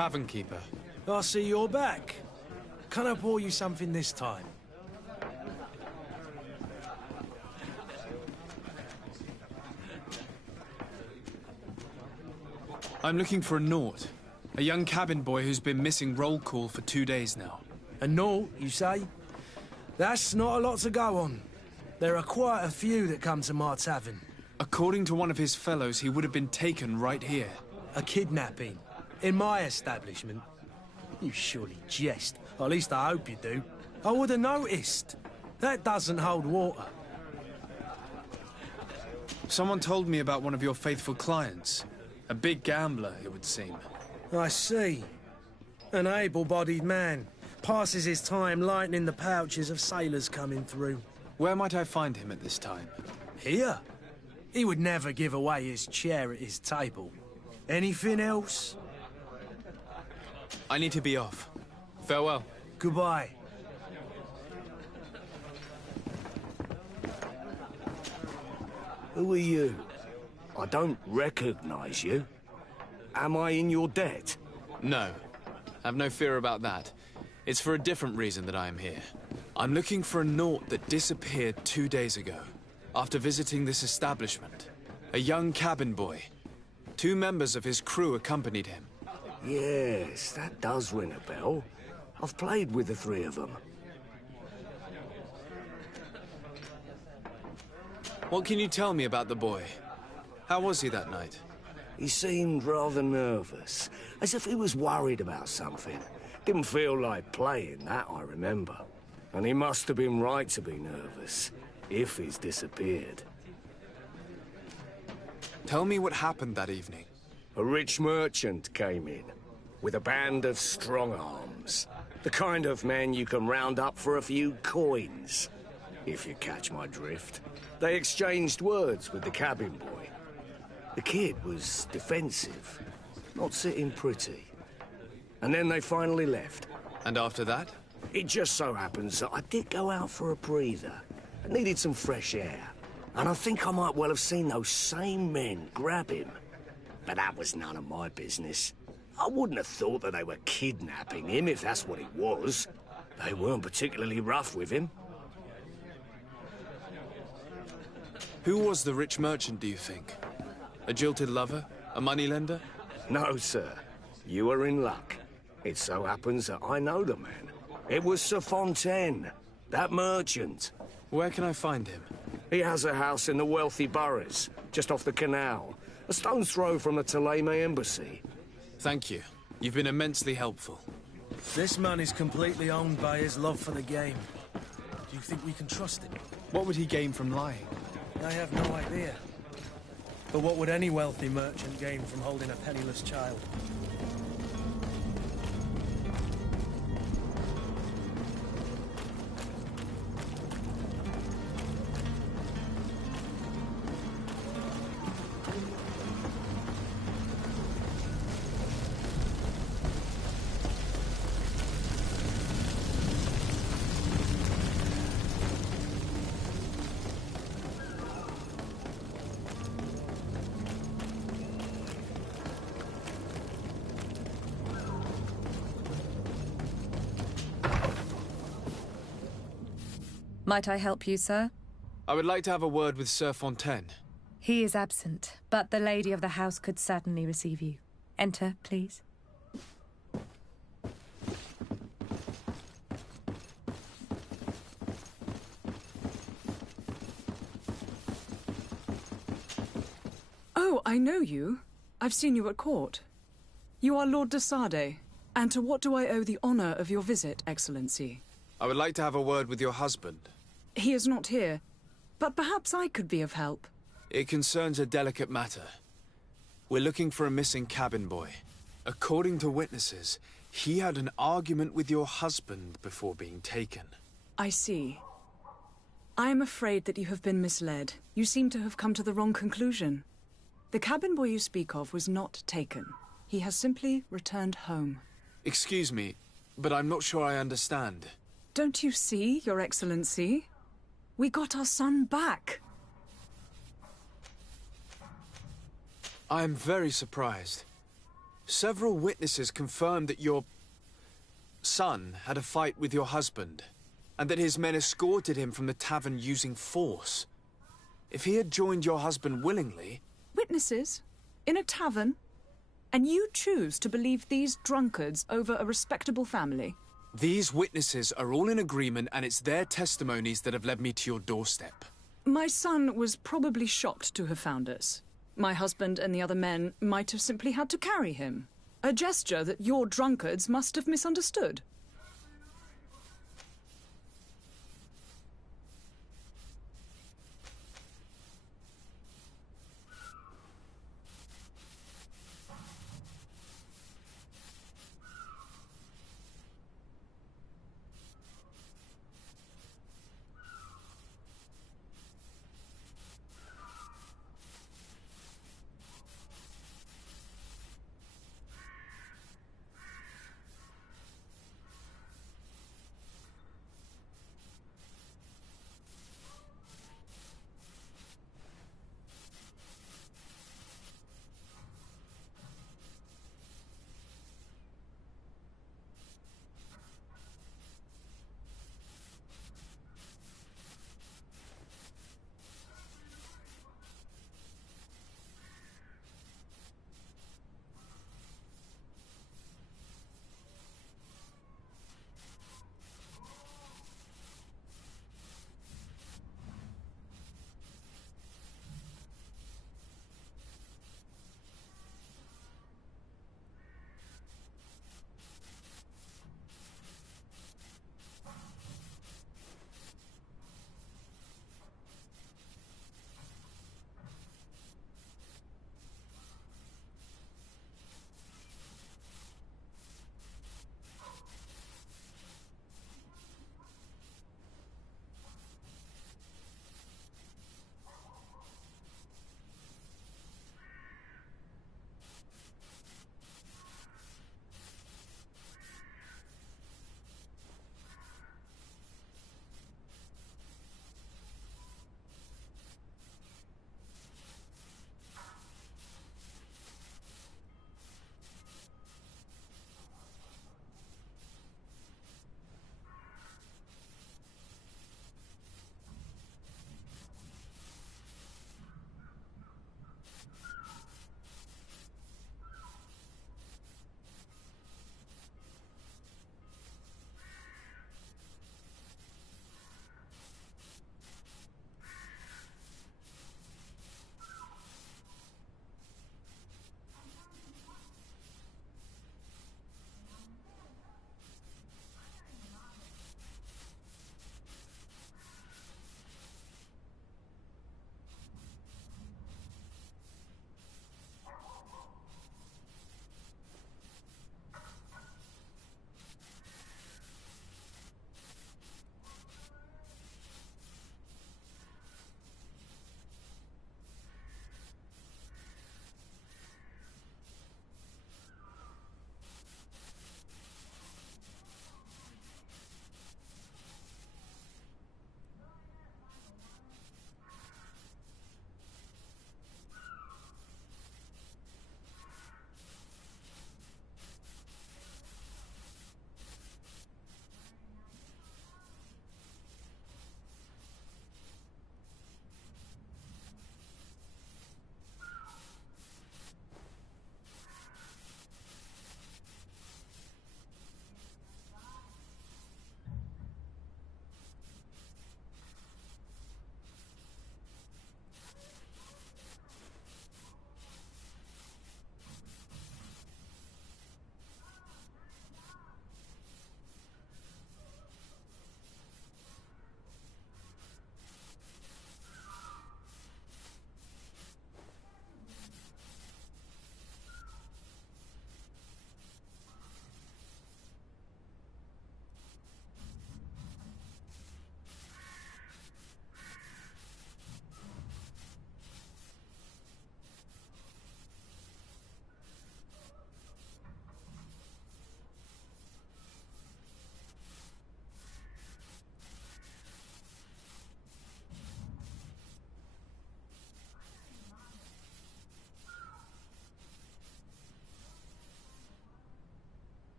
tavern keeper. I see you're back. Can I pour you something this time? I'm looking for a Naut, a young cabin boy who's been missing roll call for 2 days now. A Naut, you say? That's not a lot to go on. There are quite a few that come to my tavern. According to one of his fellows, he would have been taken right here. A kidnapping? In my establishment? You surely jest. Or at least I hope you do. I would have noticed. That doesn't hold water. Someone told me about one of your faithful clients. A big gambler, it would seem. I see. An able-bodied man. Passes his time lightening the pouches of sailors coming through. Where might I find him at this time? Here? He would never give away his chair at his table. Anything else? I need to be off. Farewell. Goodbye. Who are you? I don't recognize you. Am I in your debt? No. Have no fear about that. It's for a different reason that I am here. I'm looking for a Naut that disappeared 2 days ago, after visiting this establishment. A young cabin boy. 2 members of his crew accompanied him. Yes, that does ring a bell. I've played with the 3 of them. What can you tell me about the boy? How was he that night? He seemed rather nervous, as if he was worried about something. Didn't feel like playing, that I remember. And he must have been right to be nervous, if he's disappeared. Tell me what happened that evening. A rich merchant came in, with a band of strong arms. The kind of men you can round up for a few coins, if you catch my drift. They exchanged words with the cabin boy. The kid was defensive, not sitting pretty. And then they finally left. And after that? It just so happens that I did go out for a breather. I needed some fresh air. And I think I might well have seen those same men grab him. But that was none of my business. I wouldn't have thought that they were kidnapping him, if that's what it was. They weren't particularly rough with him. Who was the rich merchant, do you think? A jilted lover? A moneylender? No, sir. You are in luck. It so happens that I know the man. It was Sir Fontaine, that merchant. Where can I find him? He has a house in the wealthy boroughs, just off the canal. A stone's throw from the Theleme embassy. Thank you. You've been immensely helpful. This man is completely owned by his love for the game. Do you think we can trust him? What would he gain from lying? I have no idea. But what would any wealthy merchant gain from holding a penniless child? Might I help you, sir? I would like to have a word with Sir Fontaine. He is absent, but the lady of the house could certainly receive you. Enter, please. Oh, I know you. I've seen you at court. You are Lord de Sade. And to what do I owe the honor of your visit, Excellency? I would like to have a word with your husband. He is not here, but perhaps I could be of help. It concerns a delicate matter. We're looking for a missing cabin boy. According to witnesses, he had an argument with your husband before being taken. I see. I am afraid that you have been misled. You seem to have come to the wrong conclusion. The cabin boy you speak of was not taken. He has simply returned home. Excuse me, but I'm not sure I understand. Don't you see, Your Excellency? We got our son back. I am very surprised. Several witnesses confirmed that your son had a fight with your husband, and that his men escorted him from the tavern using force. If he had joined your husband willingly... Witnesses? In a tavern? And you choose to believe these drunkards over a respectable family? These witnesses are all in agreement, and it's their testimonies that have led me to your doorstep. My son was probably shocked to have found us. My husband and the other men might have simply had to carry him. A gesture that your drunkards must have misunderstood.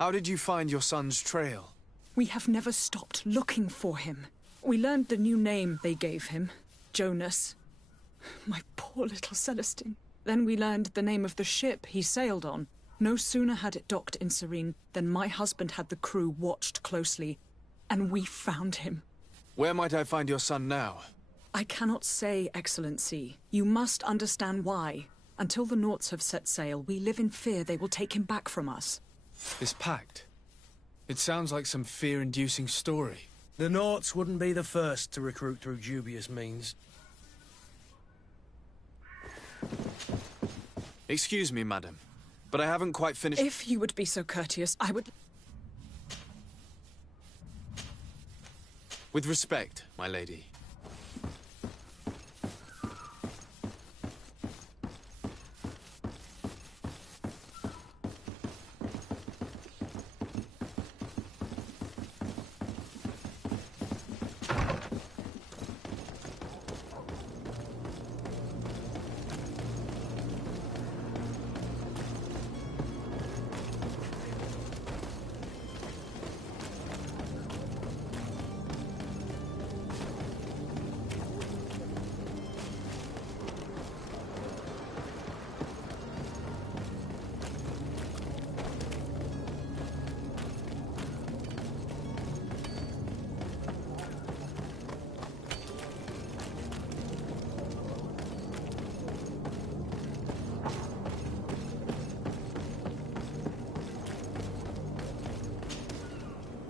How did you find your son's trail? We have never stopped looking for him. We learned the new name they gave him, Jonas. My poor little Celestine. Then we learned the name of the ship he sailed on. No sooner had it docked in Serene than my husband had the crew watched closely, and we found him. Where might I find your son now? I cannot say, Excellency. You must understand why. Until the Nauts have set sail, we live in fear they will take him back from us. This pact. It sounds like some fear-inducing story. The Nauts wouldn't be the first to recruit through dubious means. Excuse me, madam, but I haven't quite finished— If you would be so courteous, I would— With respect, my lady.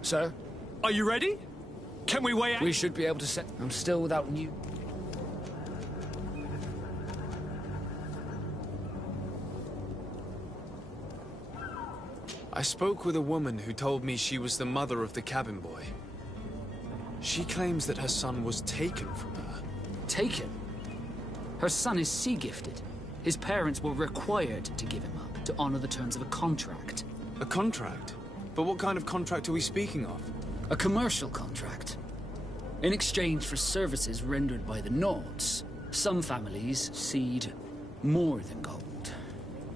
Sir? Are you ready? Can we weigh out? We should be able to set... I'm still without new... I spoke with a woman who told me she was the mother of the cabin boy. She claims that her son was taken from her. Taken? Her son is sea-gifted. His parents were required to give him up to honor the terms of a contract. A contract? But what kind of contract are we speaking of? A commercial contract. In exchange for services rendered by the Nauts, some families cede more than gold.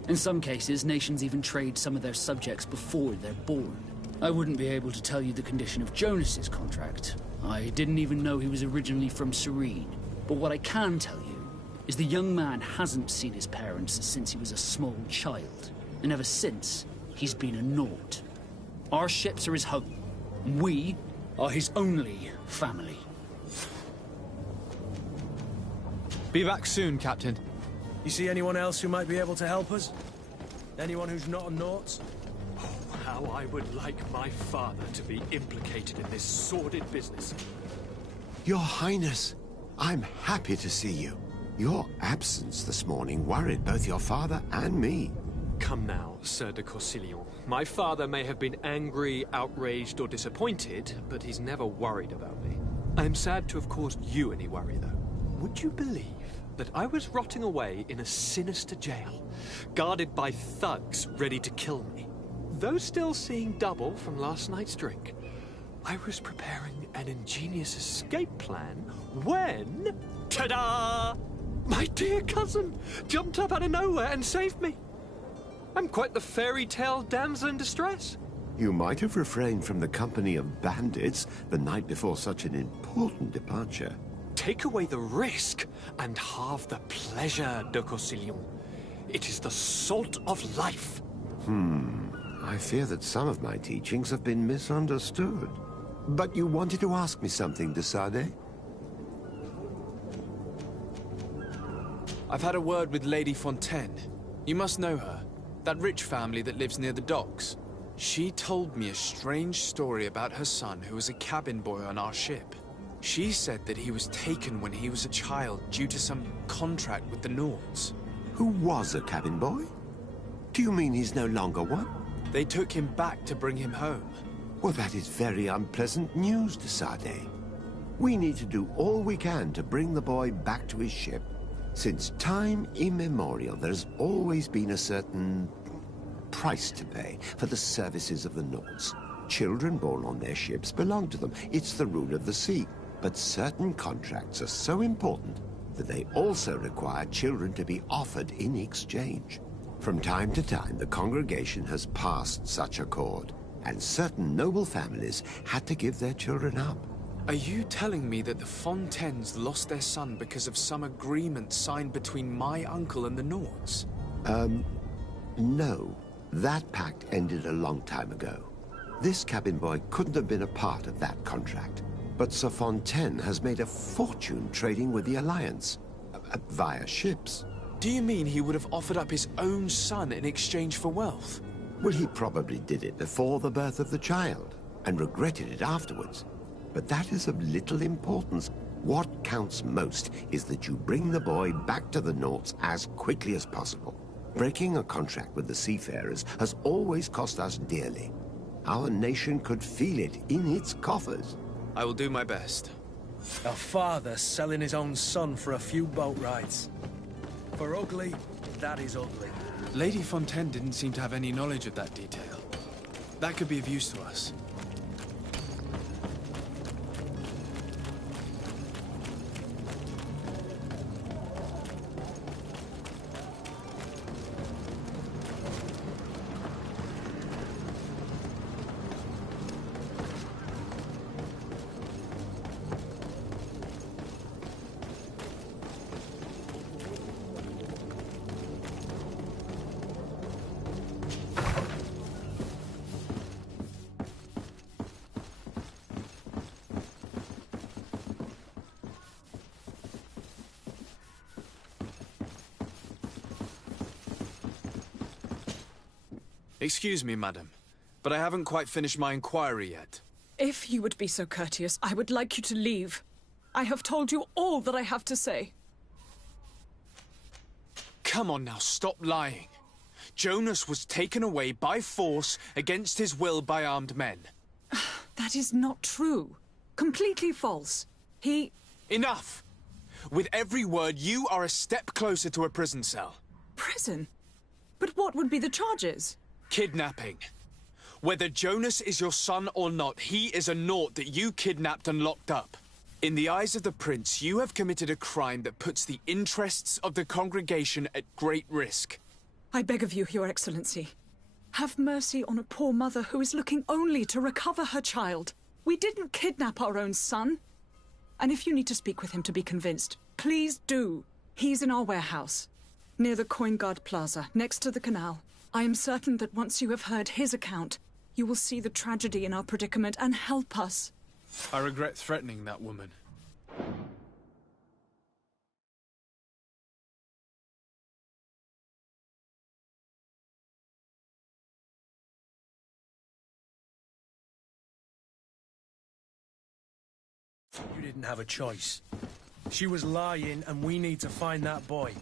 In some cases, nations even trade some of their subjects before they're born. I wouldn't be able to tell you the condition of Jonas's contract. I didn't even know he was originally from Serene. But what I can tell you is the young man hasn't seen his parents since he was a small child. And ever since, he's been a Naut. Our ships are his home. We are his only family. Be back soon, Captain. You see anyone else who might be able to help us? Anyone who's not a Naut? Oh, how I would like my father to be implicated in this sordid business. Your Highness, I'm happy to see you. Your absence this morning worried both your father and me. Come now, Sir de Corsilion. My father may have been angry, outraged, or disappointed, but he's never worried about me. I'm sad to have caused you any worry, though. Would you believe that I was rotting away in a sinister jail, guarded by thugs ready to kill me? Though still seeing double from last night's drink, I was preparing an ingenious escape plan when... ta-da! My dear cousin jumped up out of nowhere and saved me. I'm quite the fairy tale damsel in distress. You might have refrained from the company of bandits the night before such an important departure. Take away the risk and halve the pleasure, de Corsilion. It is the salt of life. I fear that some of my teachings have been misunderstood. But you wanted to ask me something, de Sade? I've had a word with Lady Fontaine. You must know her. That rich family that lives near the docks. She told me a strange story about her son who was a cabin boy on our ship. She said that he was taken when he was a child due to some contract with the Nauts. Who was a cabin boy? Do you mean he's no longer one? They took him back to bring him home. Well, that is very unpleasant news, de Sade. We need to do all we can to bring the boy back to his ship. Since time immemorial, there has always been a certain price to pay for the services of the Nauts. Children born on their ships belong to them. It's the rule of the sea. But certain contracts are so important that they also require children to be offered in exchange. From time to time, the congregation has passed such accord. and certain noble families had to give their children up. Are you telling me that the Fontaines lost their son because of some agreement signed between my uncle and the Nords? No. That pact ended a long time ago. This cabin boy couldn't have been a part of that contract. But Sir Fontaine has made a fortune trading with the Alliance, via ships. Do you mean he would have offered up his own son in exchange for wealth? Well, he probably did it before the birth of the child, and regretted it afterwards. But that is of little importance. What counts most is that you bring the boy back to the Nords as quickly as possible. Breaking a contract with the seafarers has always cost us dearly. Our nation could feel it in its coffers. I will do my best. A father selling his own son for a few boat rides. For ugly, that is ugly. Lady Fontaine didn't seem to have any knowledge of that detail. That could be of use to us. Excuse me, madam, but I haven't quite finished my inquiry yet. If you would be so courteous, I would like you to leave. I have told you all that I have to say. Come on now, stop lying. Jonas was taken away by force against his will by armed men. That is not true. Completely false. He... Enough! With every word, you are a step closer to a prison cell. Prison? But what would be the charges? Kidnapping. Whether Jonas is your son or not, he is a Nort that you kidnapped and locked up. In the eyes of the Prince, you have committed a crime that puts the interests of the congregation at great risk. I beg of you, Your Excellency. Have mercy on a poor mother who is looking only to recover her child. We didn't kidnap our own son. And if you need to speak with him to be convinced, please do. He's in our warehouse, near the Coin Guard Plaza, next to the canal. I am certain that once you have heard his account, you will see the tragedy in our predicament and help us. I regret threatening that woman. You didn't have a choice. She was lying, and we need to find that boy.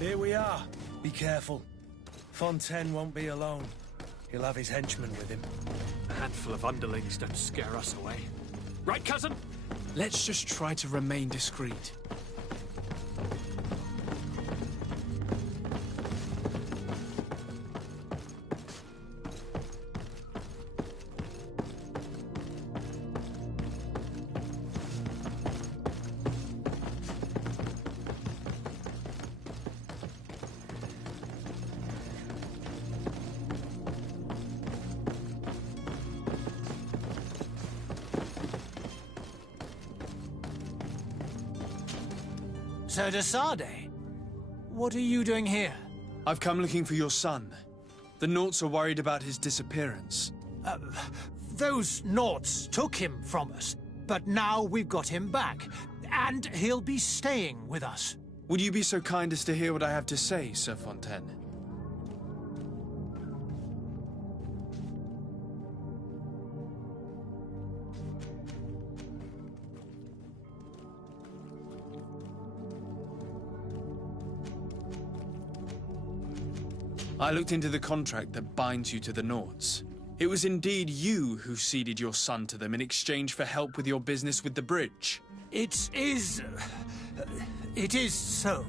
Here we are. Be careful. Fontaine won't be alone. He'll have his henchmen with him. A handful of underlings don't scare us away. Right, cousin? Let's just try to remain discreet. Sir de Sade, what are you doing here? I've come looking for your son. The Norts are worried about his disappearance. Those Naughts took him from us, but now we've got him back, and he'll be staying with us. Would you be so kind as to hear what I have to say, Sir Fontaine? I looked into the contract that binds you to the Naughts. It was indeed you who ceded your son to them in exchange for help with your business with the bridge. It is so.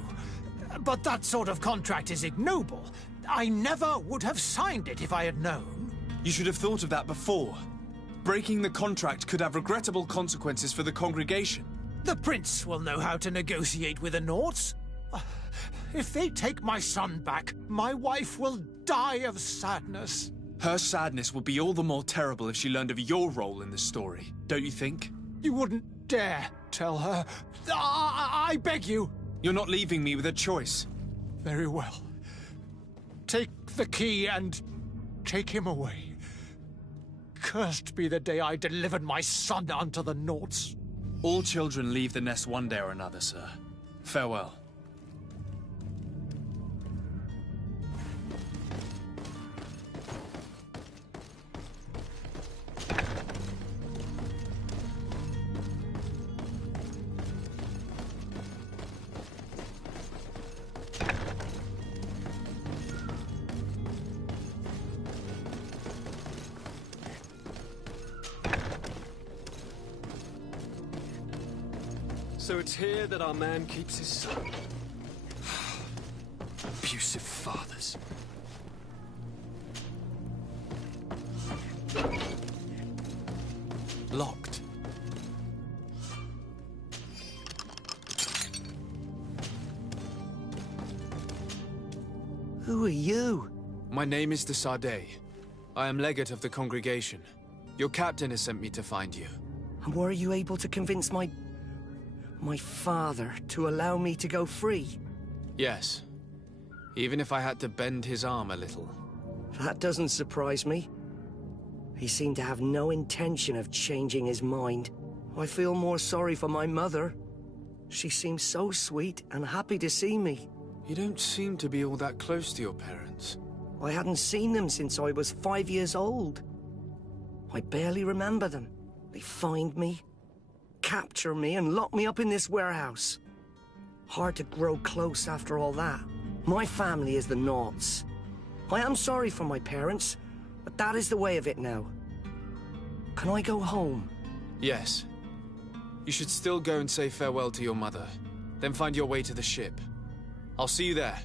But that sort of contract is ignoble. I never would have signed it if I had known. You should have thought of that before. Breaking the contract could have regrettable consequences for the congregation. The prince will know how to negotiate with the Naughts. If they take my son back, my wife will die of sadness. Her sadness would be all the more terrible if she learned of your role in the story, don't you think? You wouldn't dare tell her. I beg you. You're not leaving me with a choice. Very well. Take the key and take him away. Cursed be the day I delivered my son unto the Naughts. All children leave the nest one day or another, sir. Farewell. So it's here that our man keeps his son. Abusive fathers. Locked. Who are you? My name is de Sardet. I am legate of the congregation. Your captain has sent me to find you. And were you able to convince my father to allow me to go free? Yes. Even if I had to bend his arm a little. That doesn't surprise me. He seemed to have no intention of changing his mind. I feel more sorry for my mother. She seems so sweet and happy to see me. You don't seem to be all that close to your parents. I hadn't seen them since I was 5 years old. I barely remember them. They find me, capture me, and lock me up in this warehouse. Hard to grow close after all that. My family is the Naughts. I am sorry for my parents, but that is the way of it now. Can I go home? Yes. You should still go and say farewell to your mother. Then find your way to the ship. I'll see you there.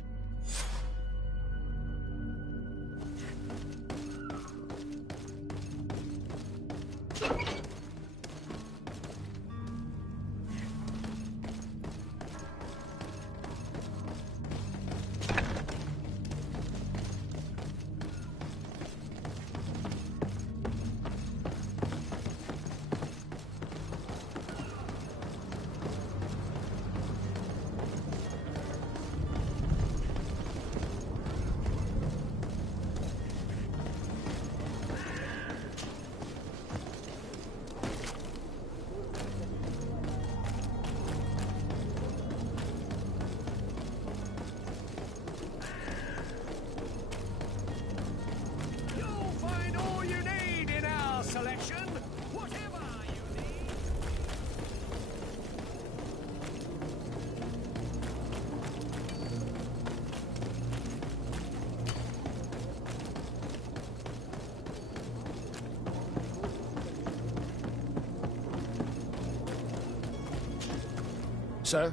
Sir?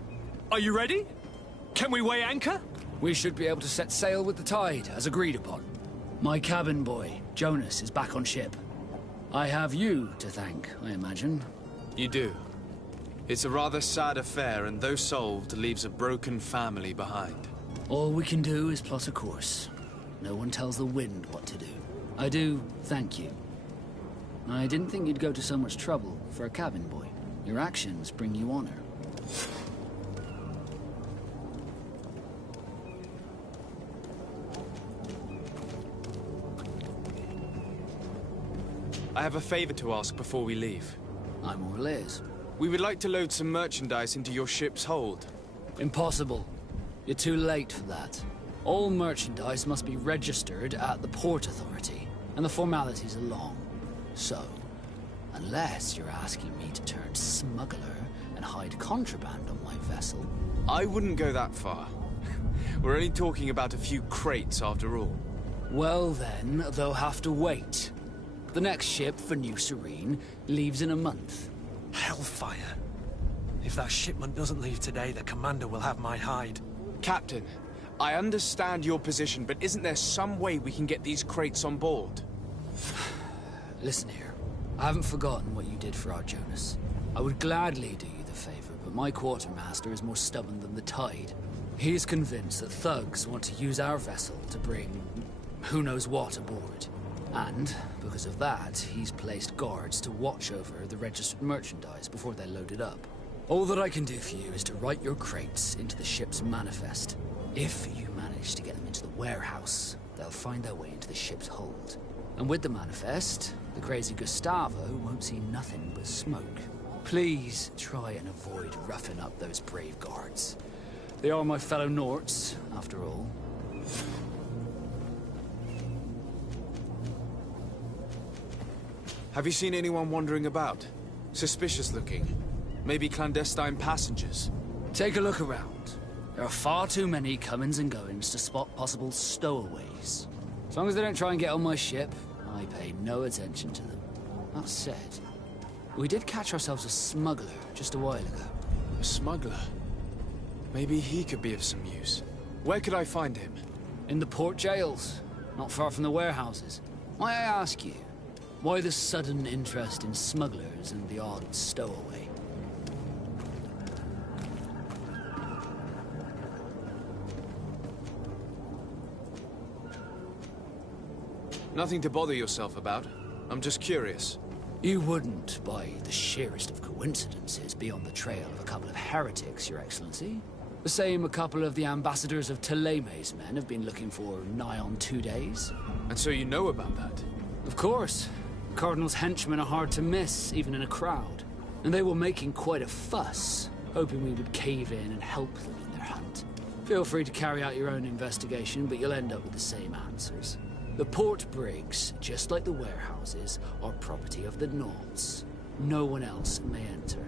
Are you ready? Can we weigh anchor? We should be able to set sail with the tide, as agreed upon. My cabin boy, Jonas, is back on ship. I have you to thank, I imagine. You do. It's a rather sad affair, and though solved, leaves a broken family behind. All we can do is plot a course. No one tells the wind what to do. I do thank you. I didn't think you'd go to so much trouble for a cabin boy. Your actions bring you honor. I have a favor to ask before we leave. I'm all ears. We would like to load some merchandise into your ship's hold. Impossible. You're too late for that. All merchandise must be registered at the Port Authority, and the formalities are long. So, unless you're asking me to turn smuggler and hide contraband on my vessel... I wouldn't go that far. We're only talking about a few crates after all. Well then, they'll have to wait. The next ship for New Serene leaves in a month. Hellfire. If that shipment doesn't leave today, the commander will have my hide. Captain, I understand your position, but isn't there some way we can get these crates on board? Listen here. I haven't forgotten what you did for our Jonas. I would gladly do you the favor, but my quartermaster is more stubborn than the tide. He is convinced that thugs want to use our vessel to bring who knows what aboard. And, because of that, he's placed guards to watch over the registered merchandise before they're loaded up. All that I can do for you is to write your crates into the ship's manifest. If you manage to get them into the warehouse, they'll find their way into the ship's hold. And with the manifest, the crazy Gustavo won't see nothing but smoke. Please try and avoid roughing up those brave guards. They are my fellow Norts, after all. Have you seen anyone wandering about? Suspicious looking. Maybe clandestine passengers? Take a look around. There are far too many comings and goings to spot possible stowaways. As long as they don't try and get on my ship, I pay no attention to them. That said, we did catch ourselves a smuggler just a while ago. A smuggler? Maybe he could be of some use. Where could I find him? In the port jails, not far from the warehouses. May I ask you, why the sudden interest in smugglers and the odd stowaway? Nothing to bother yourself about. I'm just curious. You wouldn't, by the sheerest of coincidences, be on the trail of a couple of heretics, Your Excellency. The same a couple of the ambassadors of Teleme's men have been looking for nigh on 2 days. And so you know about that? Of course. The Cardinal's henchmen are hard to miss, even in a crowd. And they were making quite a fuss, hoping we would cave in and help them in their hunt. Feel free to carry out your own investigation, but you'll end up with the same answers. The port brigs, just like the warehouses, are property of the Norts. No one else may enter.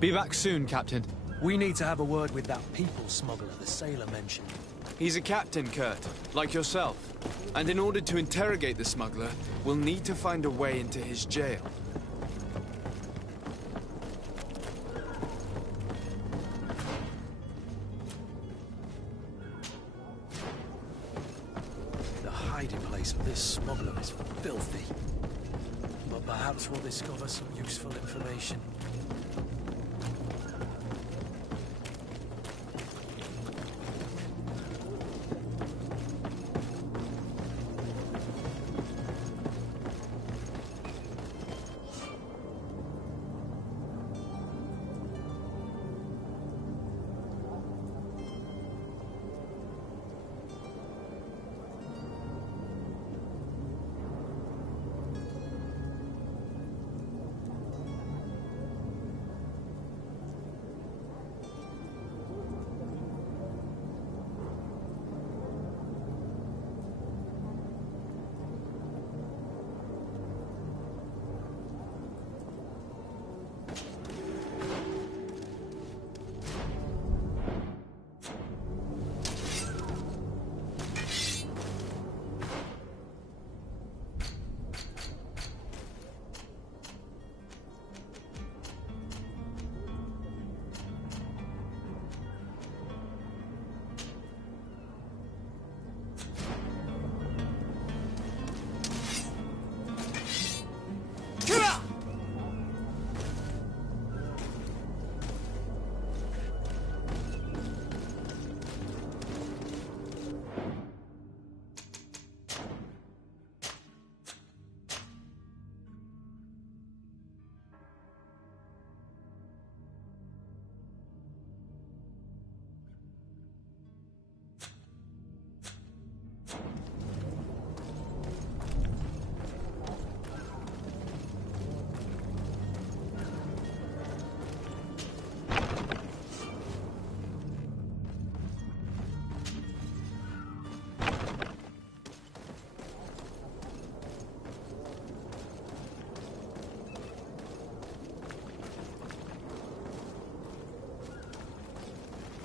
Be back soon, Captain. We need to have a word with that people smuggler the sailor mentioned. He's a captain, Kurt, like yourself. And in order to interrogate the smuggler, we'll need to find a way into his jail. The hiding place of this smuggler is filthy. But perhaps we'll discover some useful information.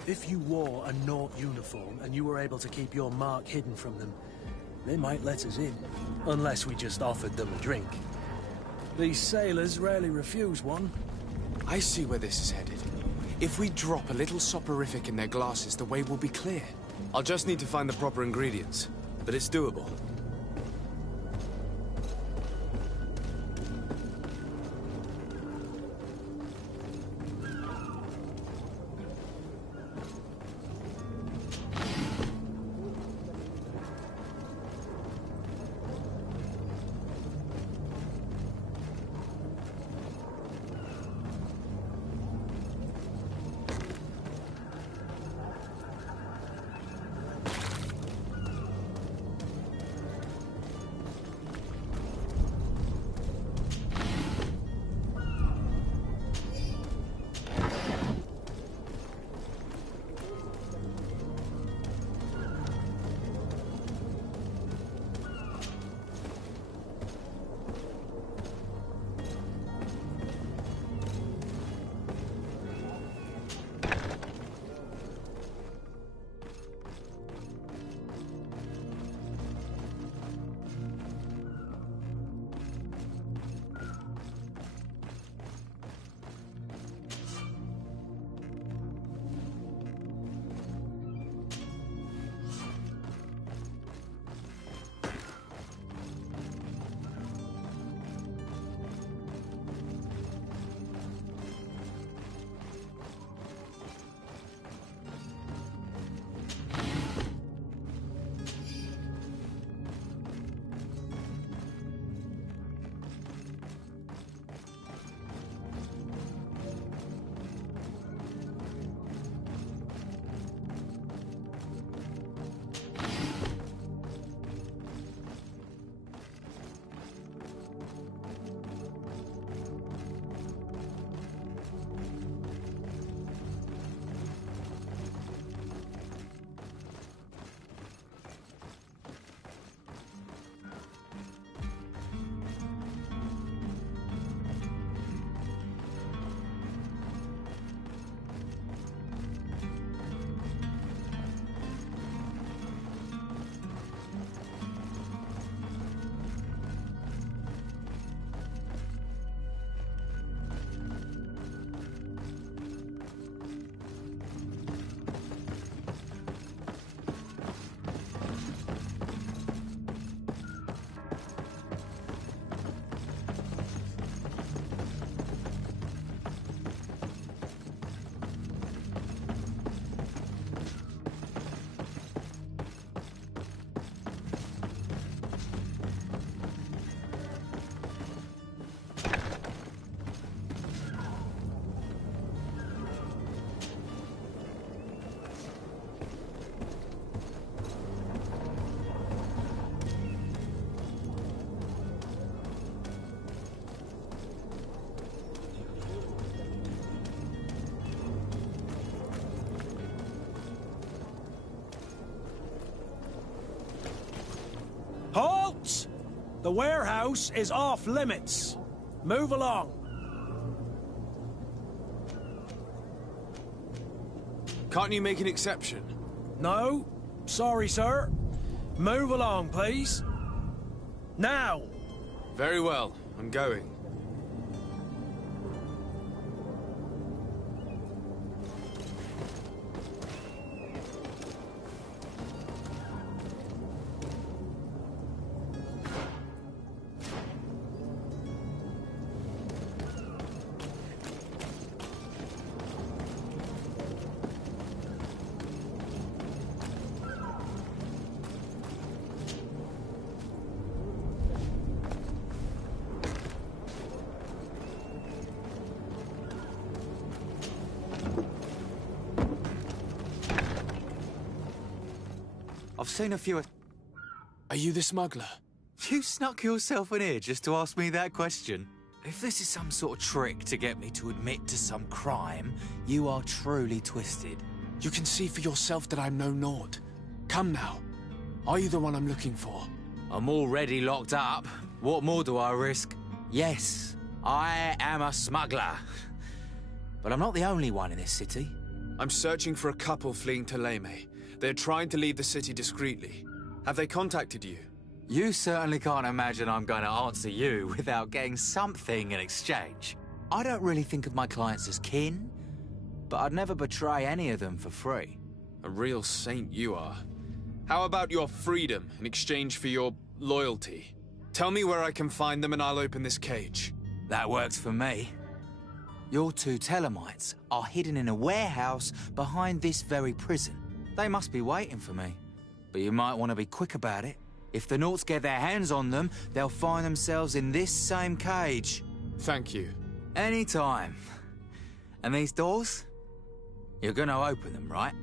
If you wore a Naut uniform and you were able to keep your mark hidden from them, they might let us in. Unless we just offered them a drink. These sailors rarely refuse one. I see where this is headed. If we drop a little soporific in their glasses, the way will be clear. I'll just need to find the proper ingredients, but it's doable. Halt! The warehouse is off limits. Move along. Can't you make an exception? No, sorry, sir. Move along, please. Now! Very well, I'm going. I've seen a few... Are you the smuggler? You snuck yourself in here just to ask me that question? If this is some sort of trick to get me to admit to some crime, you are truly twisted. You can see for yourself that I'm no Naut. Come now. Are you the one I'm looking for? I'm already locked up. What more do I risk? Yes, I am a smuggler. But I'm not the only one in this city. I'm searching for a couple fleeing to Leme. They're trying to leave the city discreetly. Have they contacted you? You certainly can't imagine I'm going to answer you without getting something in exchange. I don't really think of my clients as kin, but I'd never betray any of them for free. A real saint you are. How about your freedom in exchange for your loyalty? Tell me where I can find them and I'll open this cage. That works for me. Your two Telemites are hidden in a warehouse behind this very prison. They must be waiting for me, but you might want to be quick about it. If the Nauts get their hands on them, they'll find themselves in this same cage. Thank you. Anytime. And these doors? You're gonna open them, right?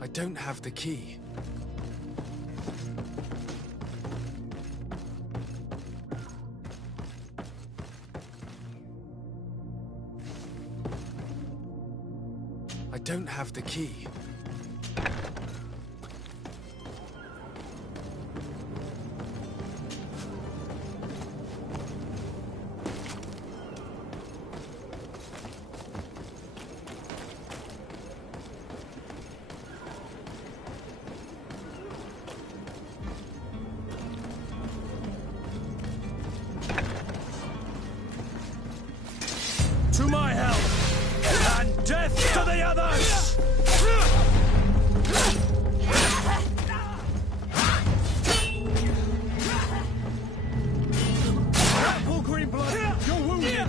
I don't have the key. I don't have the key. To my help! And death to the others! Pull green blood! You're wounded!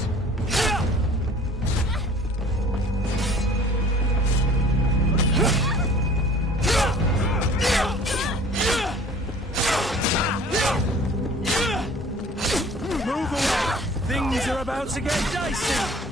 Move away! Things are about to get dicey!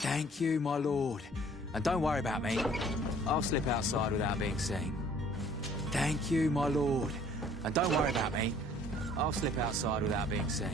Thank you, my lord. And don't worry about me. I'll slip outside without being seen. Thank you, my lord. And don't worry about me. I'll slip outside without being seen.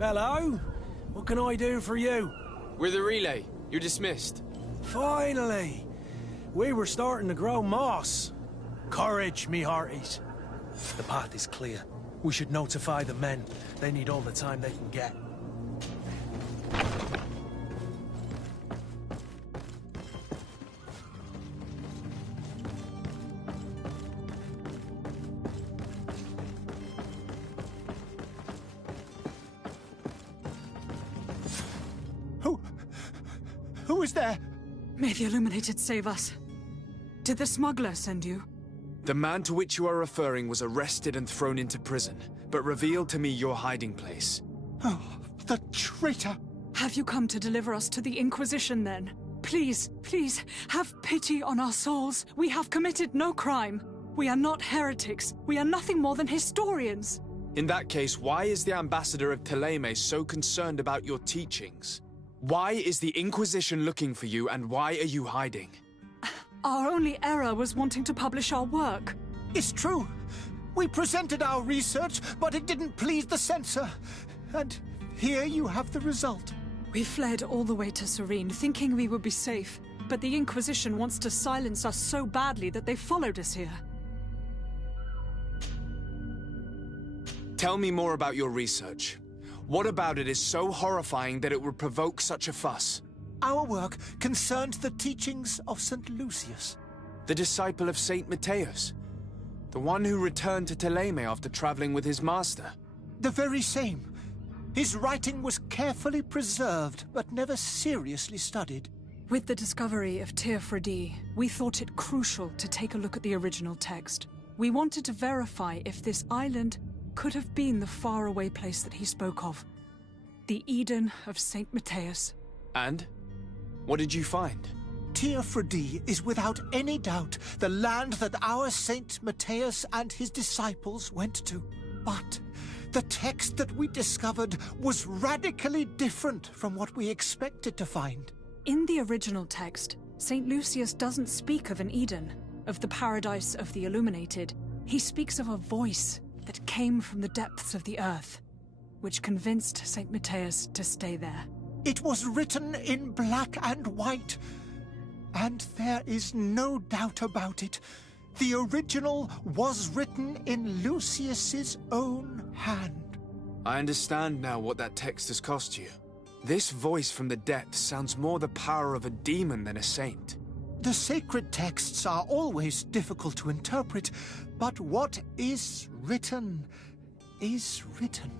Hello? What can I do for you? We're the relay. You're dismissed. Finally! We were starting to grow moss. Courage, me hearties. The path is clear. We should notify the men. They need all the time they can get. Who is there? May the Illuminated save us. Did the smuggler send you? The man to which you are referring was arrested and thrown into prison, but revealed to me your hiding place. Oh, the traitor! Have you come to deliver us to the Inquisition, then? Please, please, have pity on our souls. We have committed no crime. We are not heretics. We are nothing more than historians. In that case, why is the ambassador of Teleme so concerned about your teachings? Why is the Inquisition looking for you, and why are you hiding? Our only error was wanting to publish our work. It's true. We presented our research, but it didn't please the censor. And here you have the result. We fled all the way to Serene, thinking we would be safe. But the Inquisition wants to silence us so badly that they followed us here. Tell me more about your research. What about it is so horrifying that it would provoke such a fuss? Our work concerned the teachings of St. Lucius. The disciple of Saint Matthias? The one who returned to Teleme after traveling with his master? The very same. His writing was carefully preserved, but never seriously studied. With the discovery of Teofredi, we thought it crucial to take a look at the original text. We wanted to verify if this island could have been the faraway place that he spoke of. The Eden of Saint Matthias. And? What did you find? Teofredi is without any doubt the land that our Saint Matthias and his disciples went to. But the text that we discovered was radically different from what we expected to find. In the original text, Saint Lucius doesn't speak of an Eden, of the paradise of the Illuminated. He speaks of a voice that came from the depths of the earth, which convinced Saint Matthias to stay there. It was written in black and white, and there is no doubt about it. The original was written in Lucius's own hand. I understand now what that text has cost you. This voice from the depths sounds more the power of a demon than a saint. The sacred texts are always difficult to interpret, but what is written is written.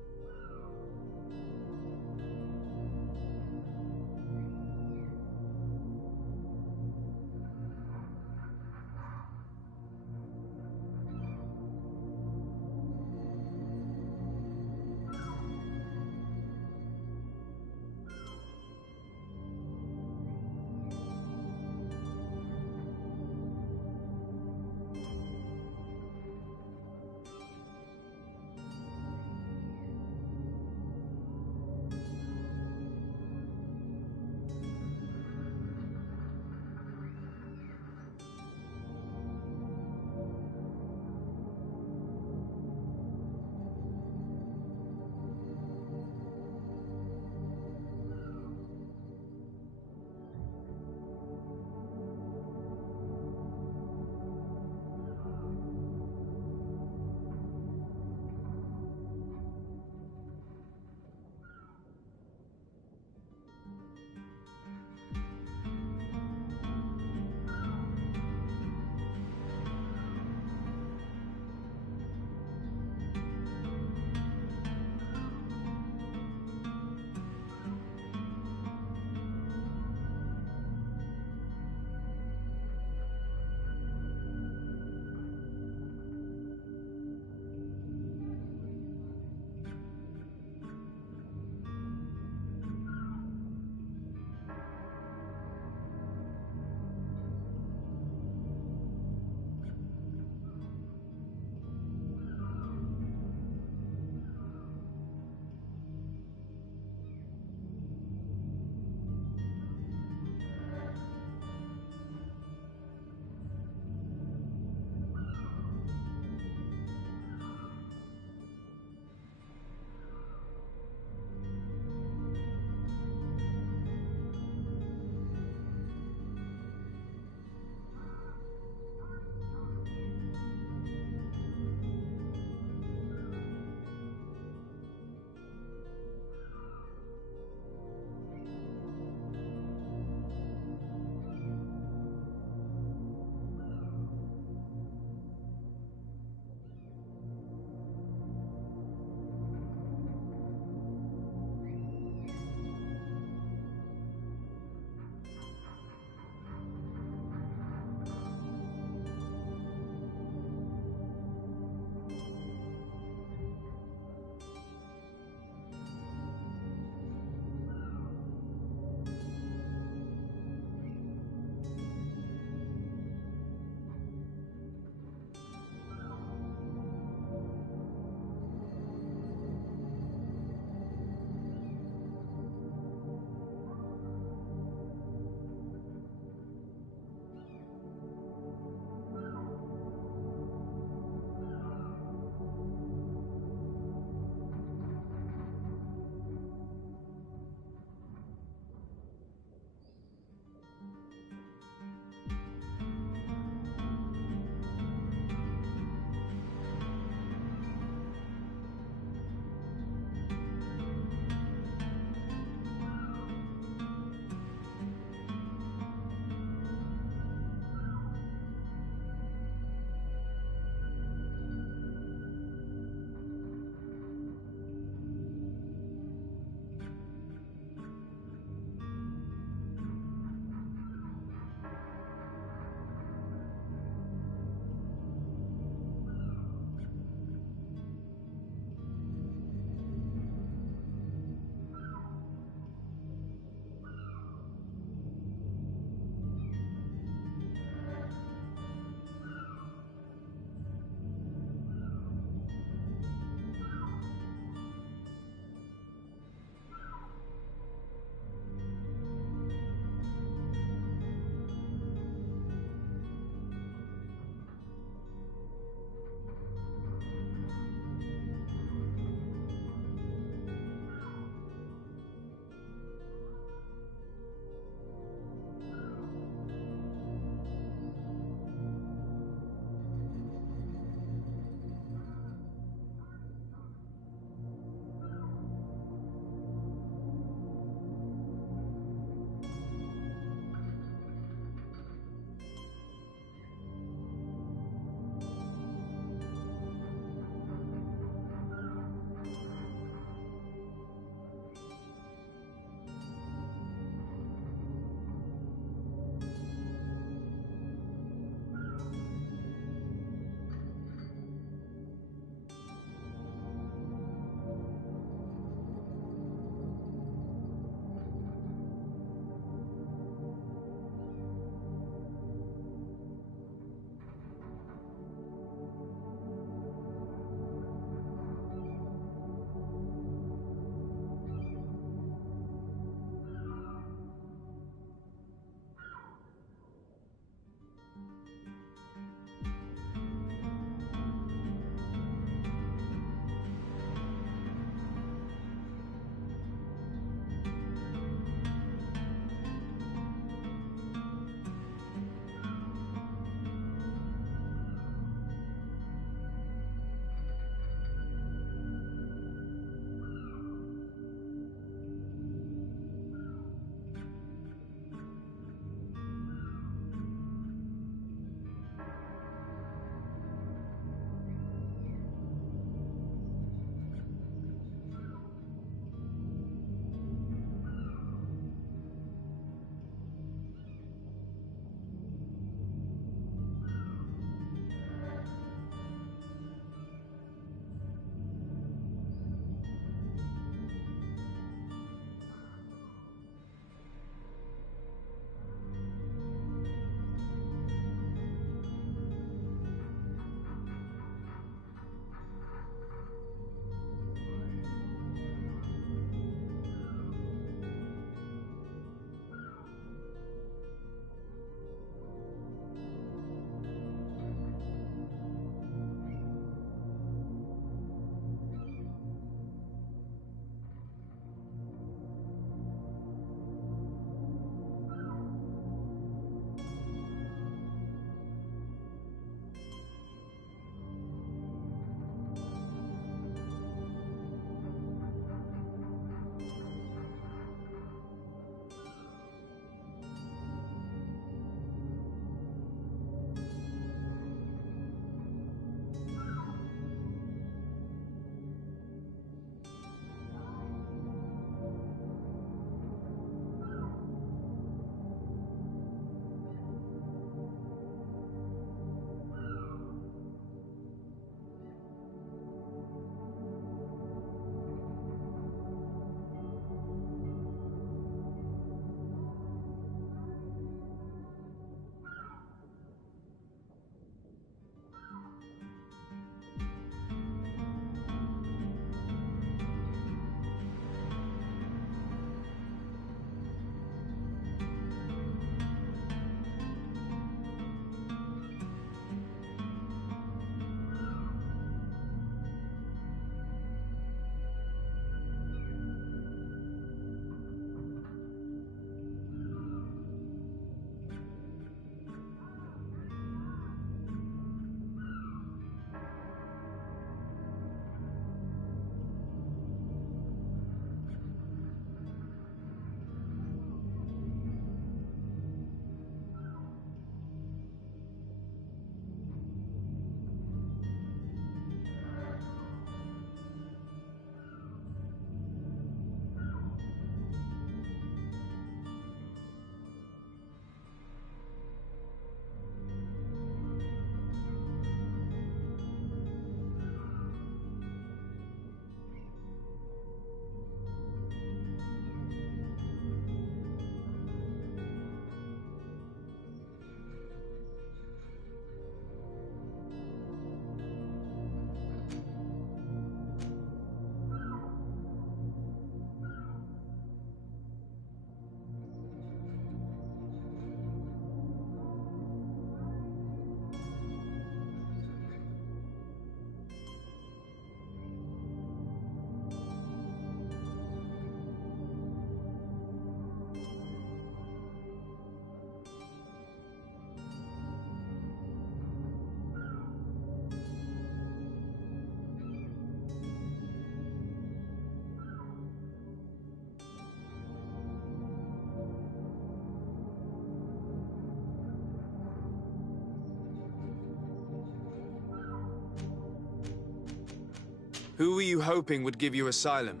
Who were you hoping would give you asylum?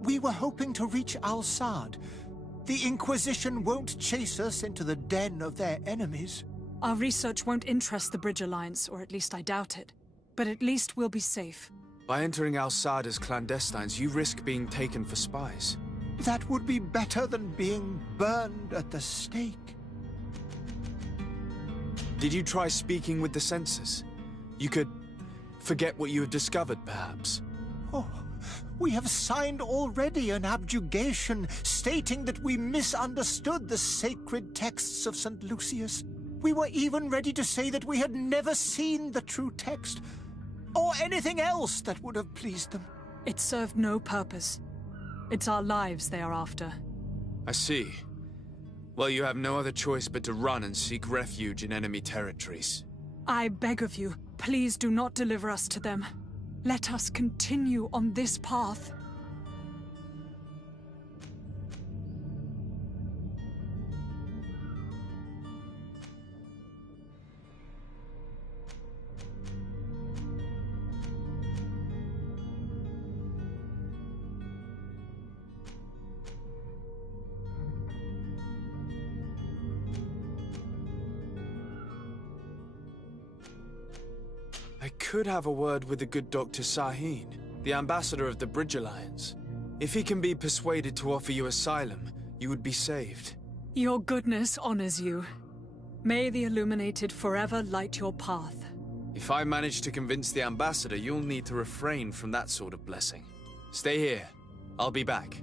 We were hoping to reach Al-Sad. The Inquisition won't chase us into the den of their enemies. Our research won't interest the Bridge Alliance, or at least I doubt it. But at least we'll be safe. By entering Al-Sad as clandestines, you risk being taken for spies. That would be better than being burned at the stake. Did you try speaking with the censors? You could forget what you have discovered, perhaps. Oh, we have signed already an abjugation stating that we misunderstood the sacred texts of St. Lucius. We were even ready to say that we had never seen the true text, or anything else that would have pleased them. It served no purpose. It's our lives they are after. I see. Well, you have no other choice but to run and seek refuge in enemy territories. I beg of you, please do not deliver us to them. Let us continue on this path. I could have a word with the good Dr. Sahin, the ambassador of the Bridge Alliance. If he can be persuaded to offer you asylum, you would be saved. Your goodness honors you. May the Illuminated forever light your path. If I manage to convince the ambassador, you'll need to refrain from that sort of blessing. Stay here. I'll be back.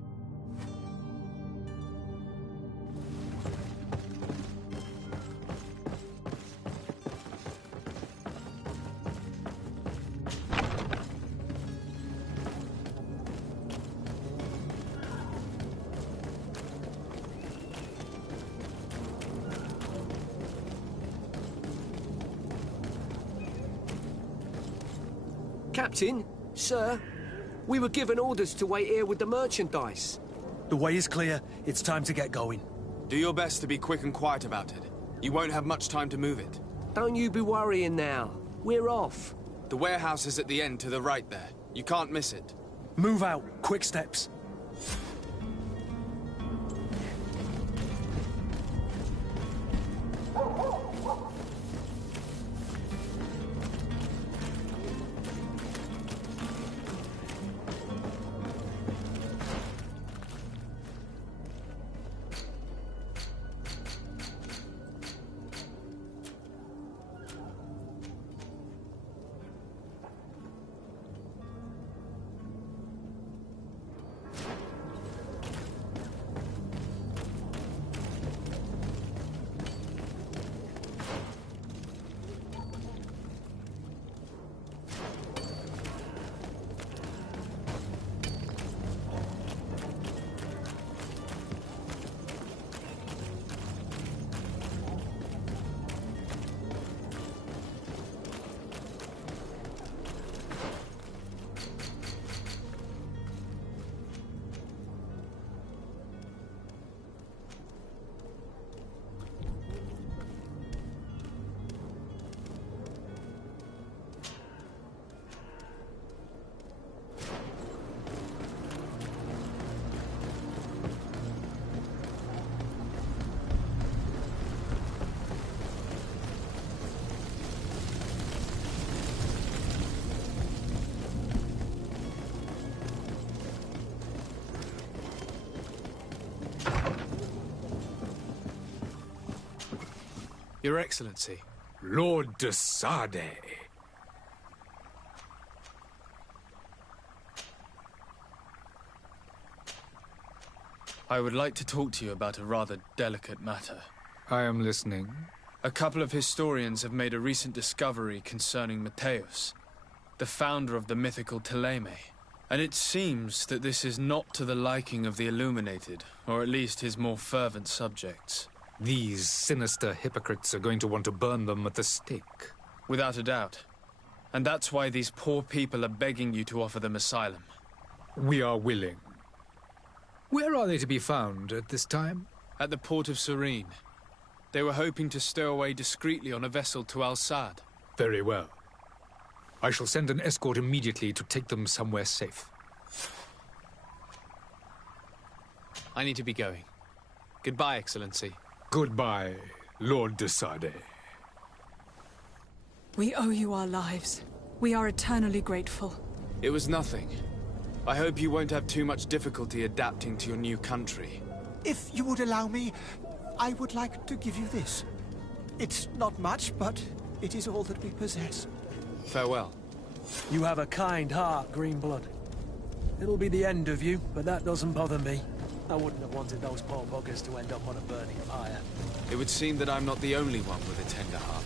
Captain, sir, we were given orders to wait here with the merchandise. The way is clear. It's time to get going. Do your best to be quick and quiet about it. You won't have much time to move it. Don't you be worrying now. We're off. The warehouse is at the end to the right there. You can't miss it. Move out. Quick steps. Your Excellency. Lord de Sade. I would like to talk to you about a rather delicate matter. I am listening. A couple of historians have made a recent discovery concerning Mateus, the founder of the mythical Teleme. And it seems that this is not to the liking of the Illuminated, or at least his more fervent subjects. These sinister hypocrites are going to want to burn them at the stake. Without a doubt. And that's why these poor people are begging you to offer them asylum. We are willing. Where are they to be found at this time? At the port of Serene. They were hoping to stow away discreetly on a vessel to Al-Sad. Very well. I shall send an escort immediately to take them somewhere safe. I need to be going. Goodbye, Excellency. Goodbye, Lord de Sade. We owe you our lives. We are eternally grateful. It was nothing. I hope you won't have too much difficulty adapting to your new country. If you would allow me, I would like to give you this. It's not much, but it is all that we possess. Farewell. You have a kind heart, Greenblood. It'll be the end of you, but that doesn't bother me. I wouldn't have wanted those poor buggers to end up on a burning pyre. It would seem that I'm not the only one with a tender heart.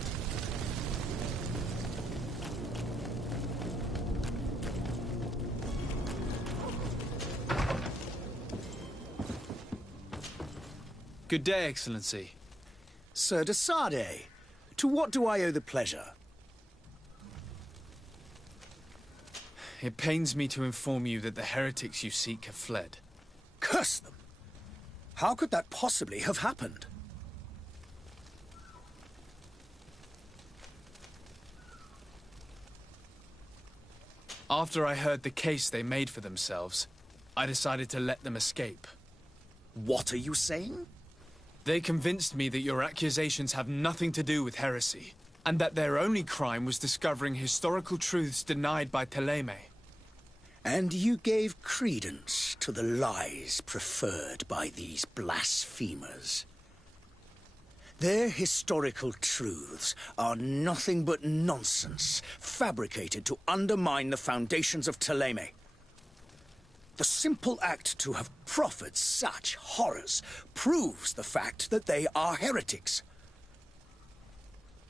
Good day, Excellency. Sir de Sade, to what do I owe the pleasure? It pains me to inform you that the heretics you seek have fled. Curse them! How could that possibly have happened? After I heard the case they made for themselves, I decided to let them escape. What are you saying? They convinced me that your accusations have nothing to do with heresy, and that their only crime was discovering historical truths denied by Thélème. And you gave credence to the lies preferred by these blasphemers. Their historical truths are nothing but nonsense, fabricated to undermine the foundations of Thélème. The simple act to have proffered such horrors proves the fact that they are heretics.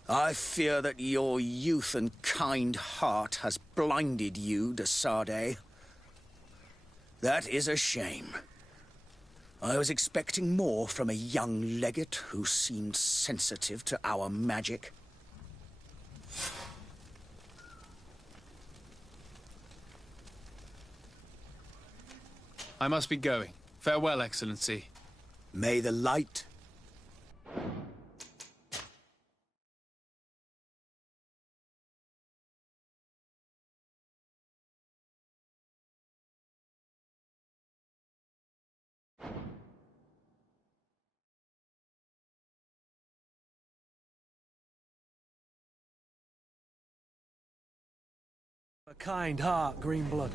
I fear that your youth and kind heart has blinded you, de Sade. That is a shame. I was expecting more from a young legate who seemed sensitive to our magic. I must be going. Farewell, Excellency. May the light... A kind heart, Greenblood.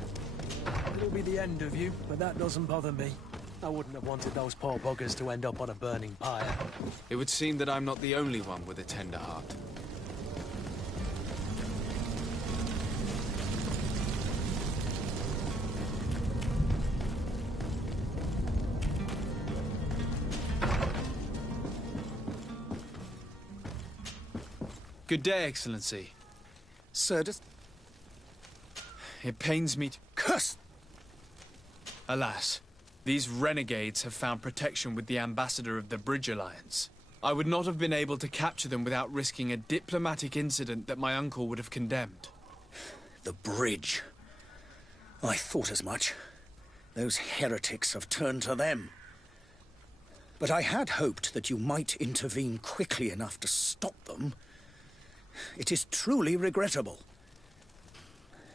It'll be the end of you, but that doesn't bother me. I wouldn't have wanted those poor buggers to end up on a burning pyre. It would seem that I'm not the only one with a tender heart. Good day, Excellency. Sir, It pains me to... Curse! Alas, these renegades have found protection with the ambassador of the Bridge Alliance. I would not have been able to capture them without risking a diplomatic incident that my uncle would have condemned. The bridge. I thought as much. Those heretics have turned to them. But I had hoped that you might intervene quickly enough to stop them. It is truly regrettable.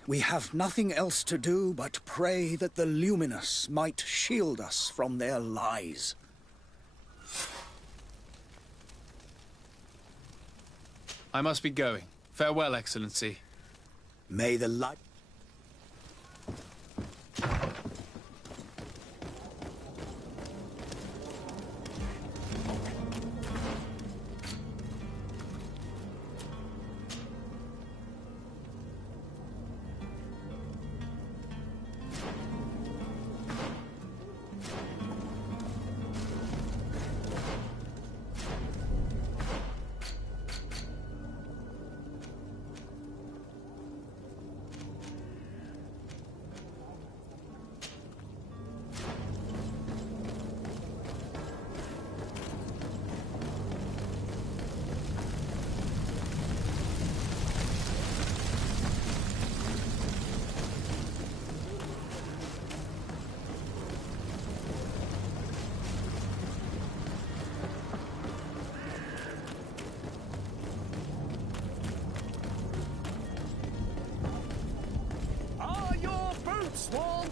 We have nothing else to do but pray that the Luminous might shield us from their lies. I must be going. Farewell, Excellency. May the light...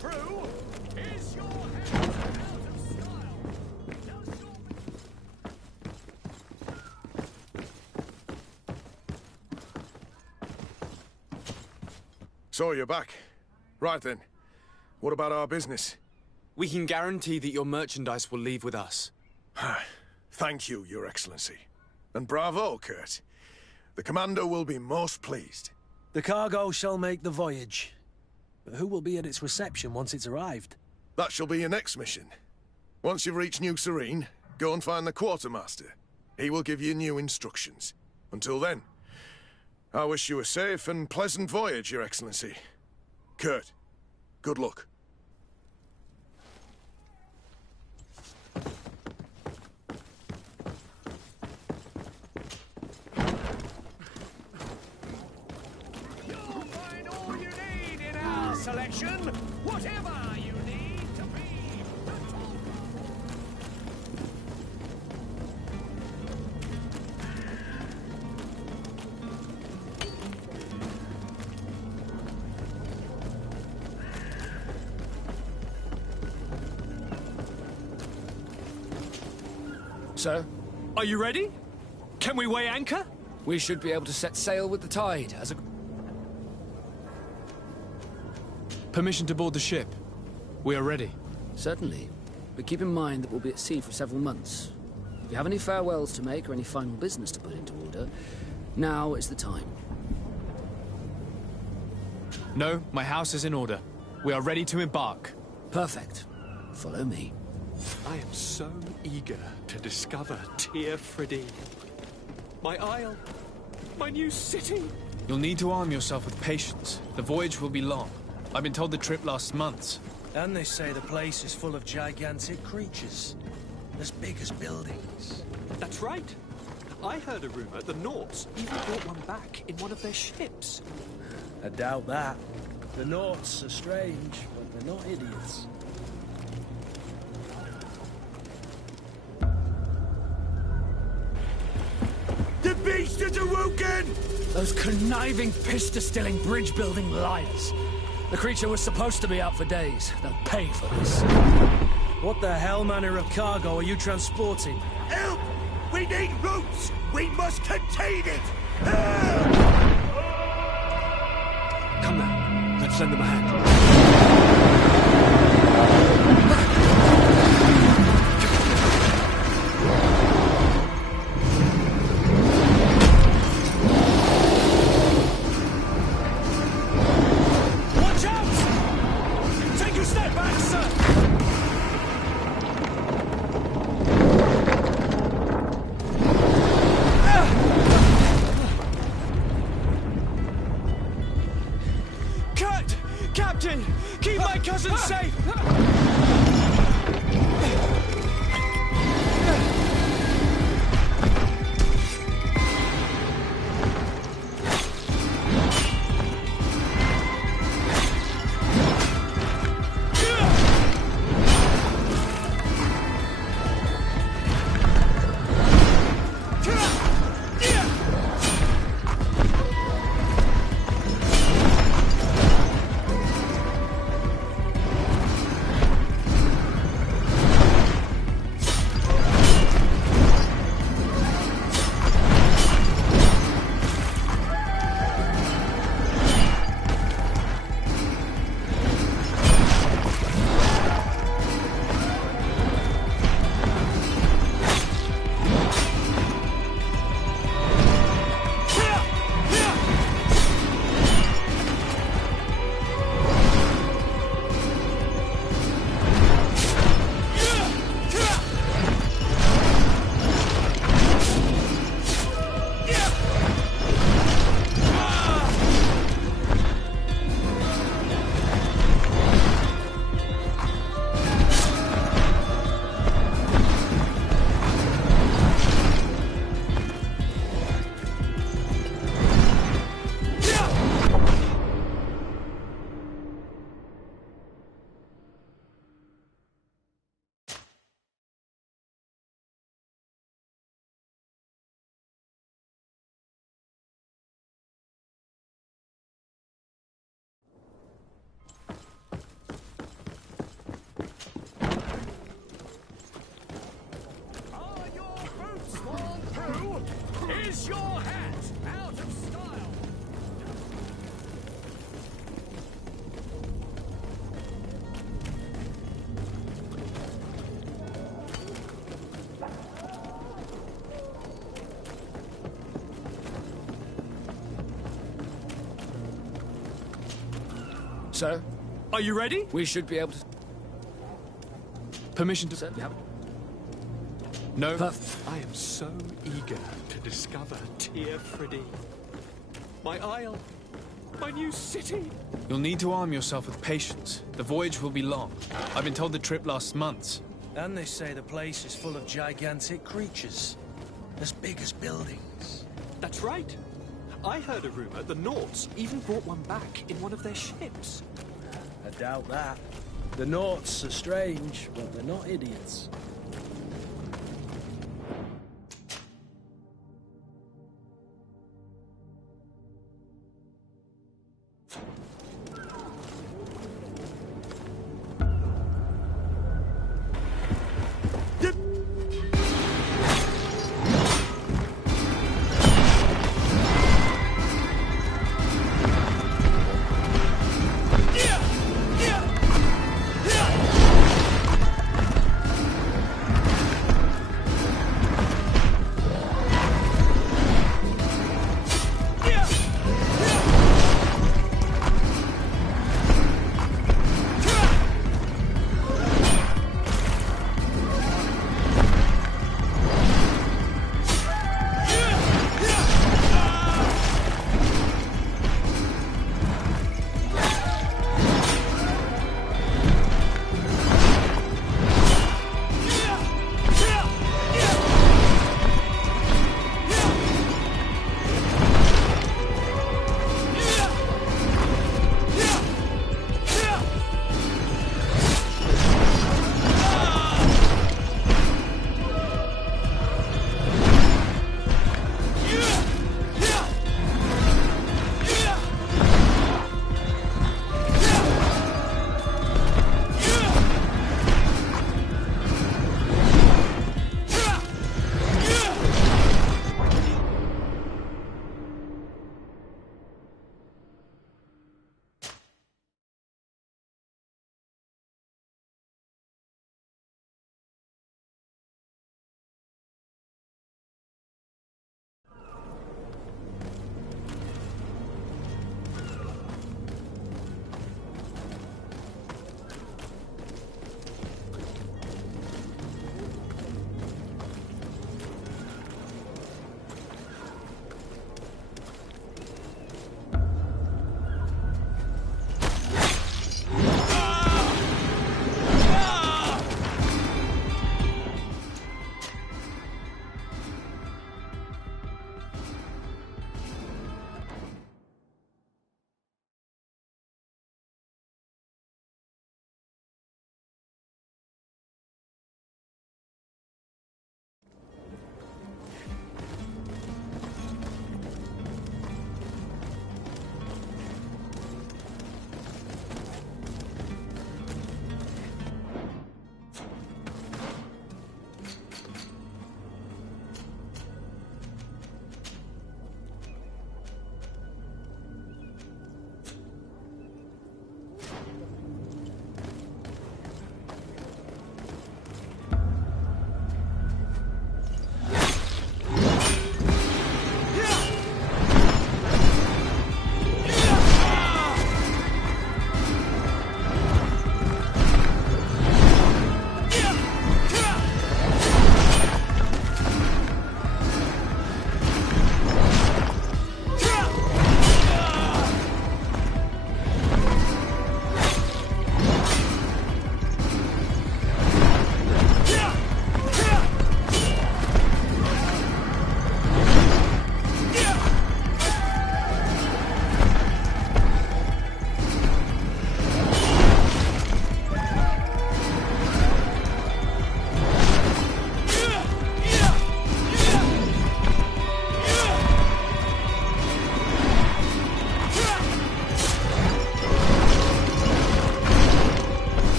crew, is your head out of style? Does your... So you're back. Right then. What about our business? We can guarantee that your merchandise will leave with us. Thank you, Your Excellency. And bravo, Kurt. The Commander will be most pleased. The cargo shall make the voyage. But who will be at its reception once it's arrived? That shall be your next mission. Once you've reached New Serene, go and find the Quartermaster. He will give you new instructions. Until then, I wish you a safe and pleasant voyage, Your Excellency. Kurt, good luck. You'll find all you need in our selection, whatever you need to be. Sir? Are you ready? Can we weigh anchor? We should be able to set sail with the tide as a... Permission to board the ship. We are ready. Certainly. But keep in mind that we'll be at sea for several months. If you have any farewells to make or any final business to put into order, now is the time. No, my house is in order. We are ready to embark. Perfect. Follow me. I am so eager to discover Tir Fridee. My isle. My new city. You'll need to arm yourself with patience. The voyage will be long. I've been told the trip lasts months. And they say the place is full of gigantic creatures. As big as buildings. That's right. I heard a rumor the Nauts even brought one back in one of their ships. I doubt that. The Nauts are strange, but they're not idiots. The beast is awoken! Those conniving, piss-distilling, bridge-building liars. The creature was supposed to be out for days. They'll pay for this. What the hell manner of cargo are you transporting? Help! We need roots! We must contain it! Come now, let's lend them a hand. Watch out! Take a step back, sir! Captain! Sir? Are you ready? We should be able to... Permission to... Sir, yep. No. I am so eager to discover Tir Friddy. My isle. My new city. You'll need to arm yourself with patience. The voyage will be long. I've been told the trip lasts months. And they say the place is full of gigantic creatures. As big as buildings. That's right. I heard a rumor the Nauts even brought one back in one of their ships. I doubt that. The Nauts are strange, but they're not idiots.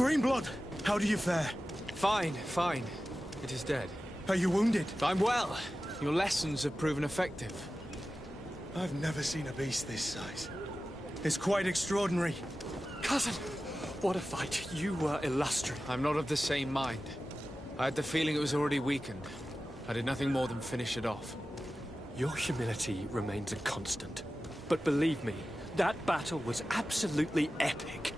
Greenblood, how do you fare? Fine, fine. It is dead. Are you wounded? I'm well. Your lessons have proven effective. I've never seen a beast this size. It's quite extraordinary. Cousin, what a fight. You were illustrious. I'm not of the same mind. I had the feeling it was already weakened. I did nothing more than finish it off. Your humility remains a constant. But believe me, that battle was absolutely epic.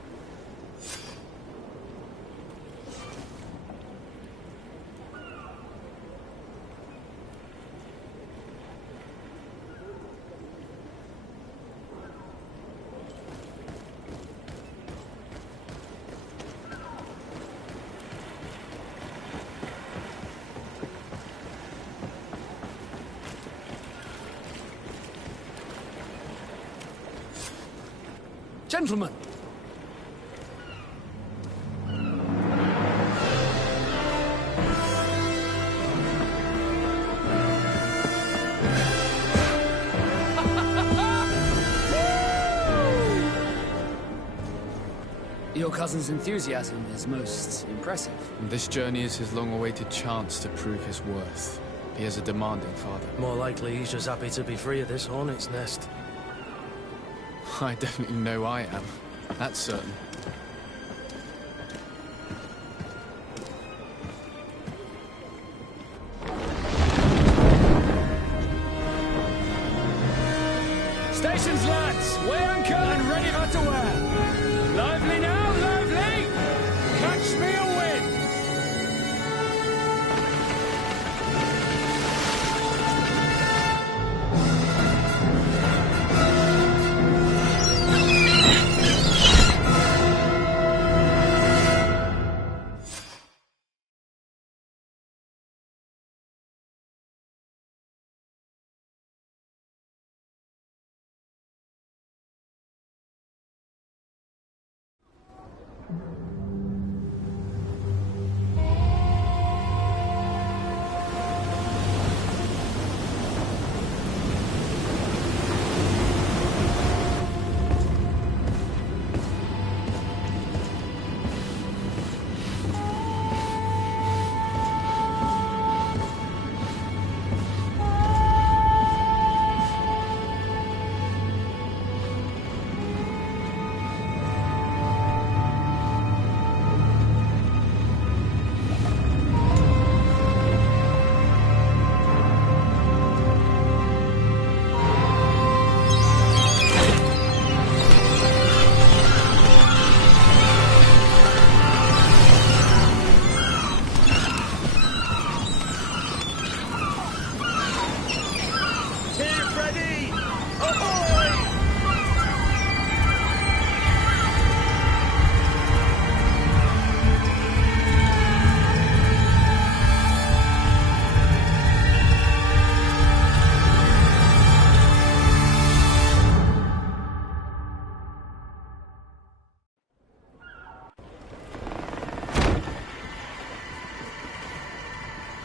Gentlemen! Your cousin's enthusiasm is most impressive. And this journey is his long-awaited chance to prove his worth. He has a demanding father. More likely he's just happy to be free of this hornet's nest. I definitely know I am. That's certain. Stations, lads! Weigh anchor and ready for to wear! Lively now, lively! Catch me a wind!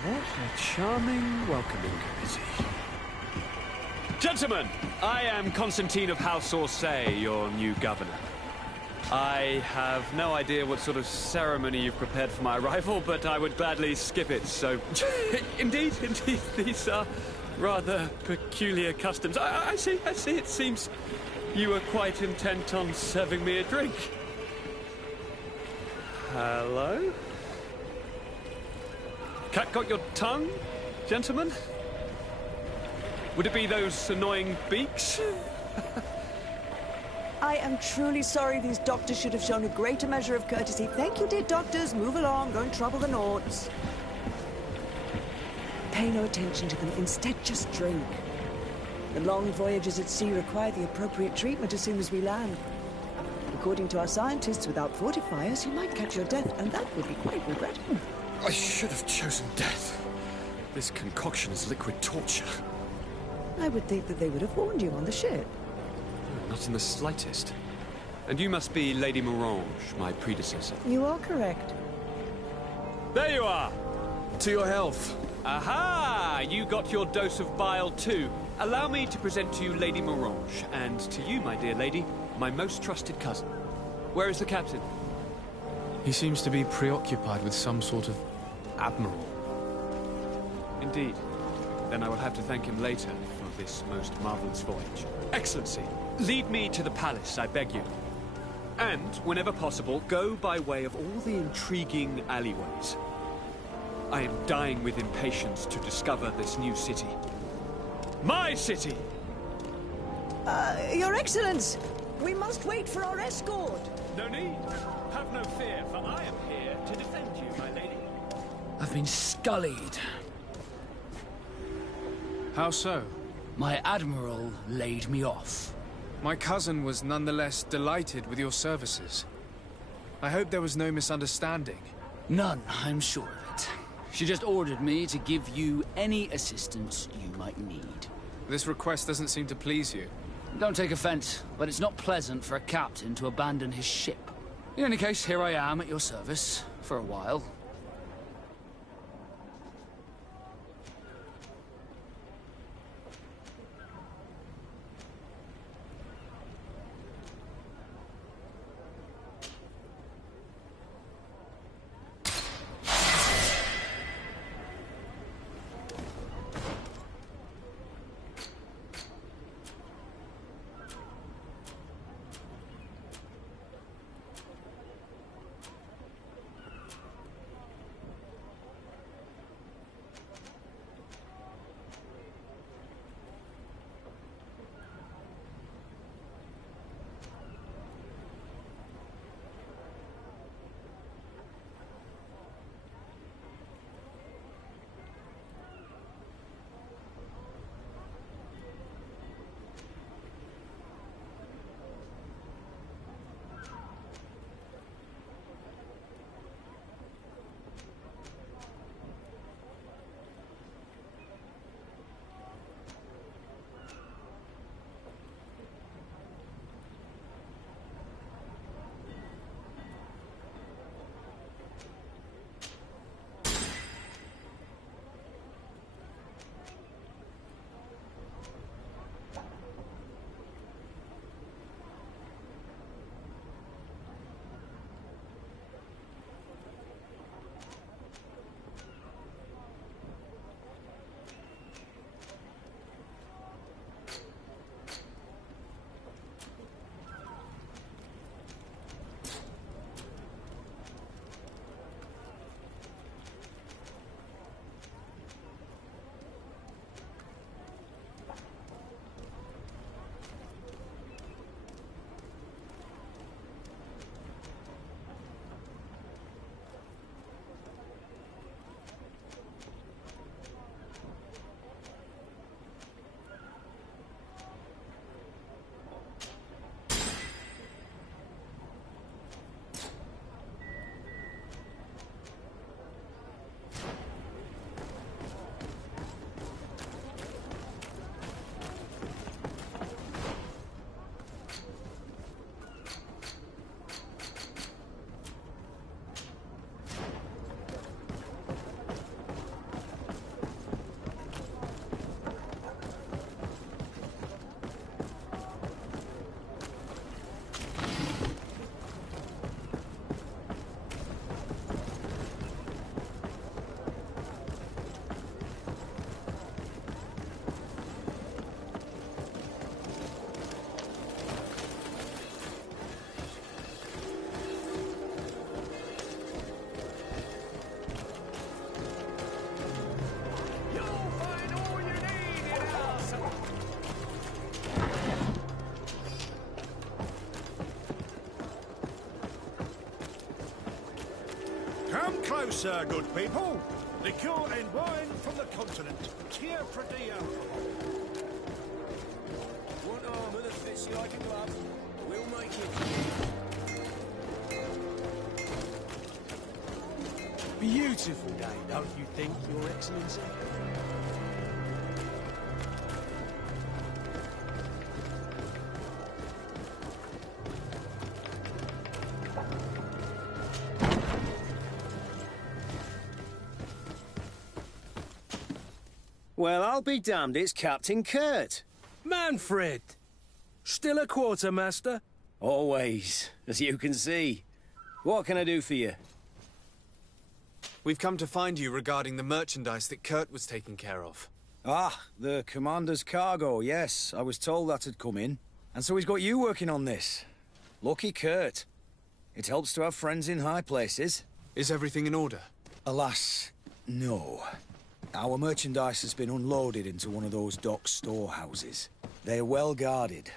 What a charming welcoming committee. Gentlemen, I am Constantine of House Orsay, your new governor. I have no idea what sort of ceremony you've prepared for my arrival, but I would gladly skip it, so... Indeed, these are rather peculiar customs. I see, it seems you were quite intent on serving me a drink. Hello? Cat got your tongue, gentlemen? Would it be those annoying beaks? I am truly sorry. These doctors should have shown a greater measure of courtesy. Thank you, dear doctors. Move along. Don't trouble the Nauts. Pay no attention to them. Instead, just drink. The long voyages at sea require the appropriate treatment as soon as we land. According to our scientists, without fortifiers, you might catch your death, and that would be quite regrettable. I should have chosen death. This concoction is liquid torture. I would think that they would have warned you on the ship. Not in the slightest. And you must be Lady Morange, my predecessor. You are correct. There you are! To your health. Aha! You got your dose of bile too. Allow me to present to you Lady Morange, and to you, my dear lady, my most trusted cousin. Where is the captain? He seems to be preoccupied with some sort of admiral. Indeed. Then I will have to thank him later for this most marvelous voyage. Excellency, lead me to the palace, I beg you. And, whenever possible, go by way of all the intriguing alleyways. I am dying with impatience to discover this new city. My city! Your Excellence! We must wait for our escort! No need. Have no fear, for I am here to defend you, my lady. I've been scullied. How so? My admiral laid me off. My cousin was nonetheless delighted with your services. I hope there was no misunderstanding. None, I'm sure of it. She just ordered me to give you any assistance you might need. This request doesn't seem to please you. Don't take offense, but it's not pleasant for a captain to abandon his ship. In any case, here I am at your service, for a while. Come closer, good people. Liqueur and wine from the continent. Kia Pradia. One armour that fits you like a glove. We'll make it. Beautiful day, don't you think, Your Excellency? Well, I'll be damned, it's Captain Kurt. Manfred! Still a quartermaster? Always, as you can see. What can I do for you? We've come to find you regarding the merchandise that Kurt was taking care of. Ah, the commander's cargo, yes. I was told that had come in. And so he's got you working on this. Lucky Kurt. It helps to have friends in high places. Is everything in order? Alas, no. Our merchandise has been unloaded into one of those dock storehouses. They're well guarded.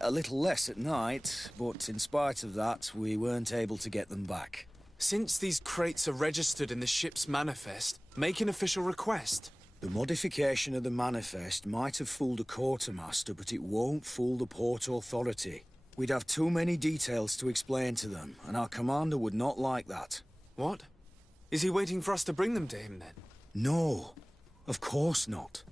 A little less at night, but in spite of that, we weren't able to get them back. Since these crates are registered in the ship's manifest, make an official request. The modification of the manifest might have fooled a quartermaster, but it won't fool the Port Authority. We'd have too many details to explain to them, and our commander would not like that. What? Is he waiting for us to bring them to him, then? No, of course not.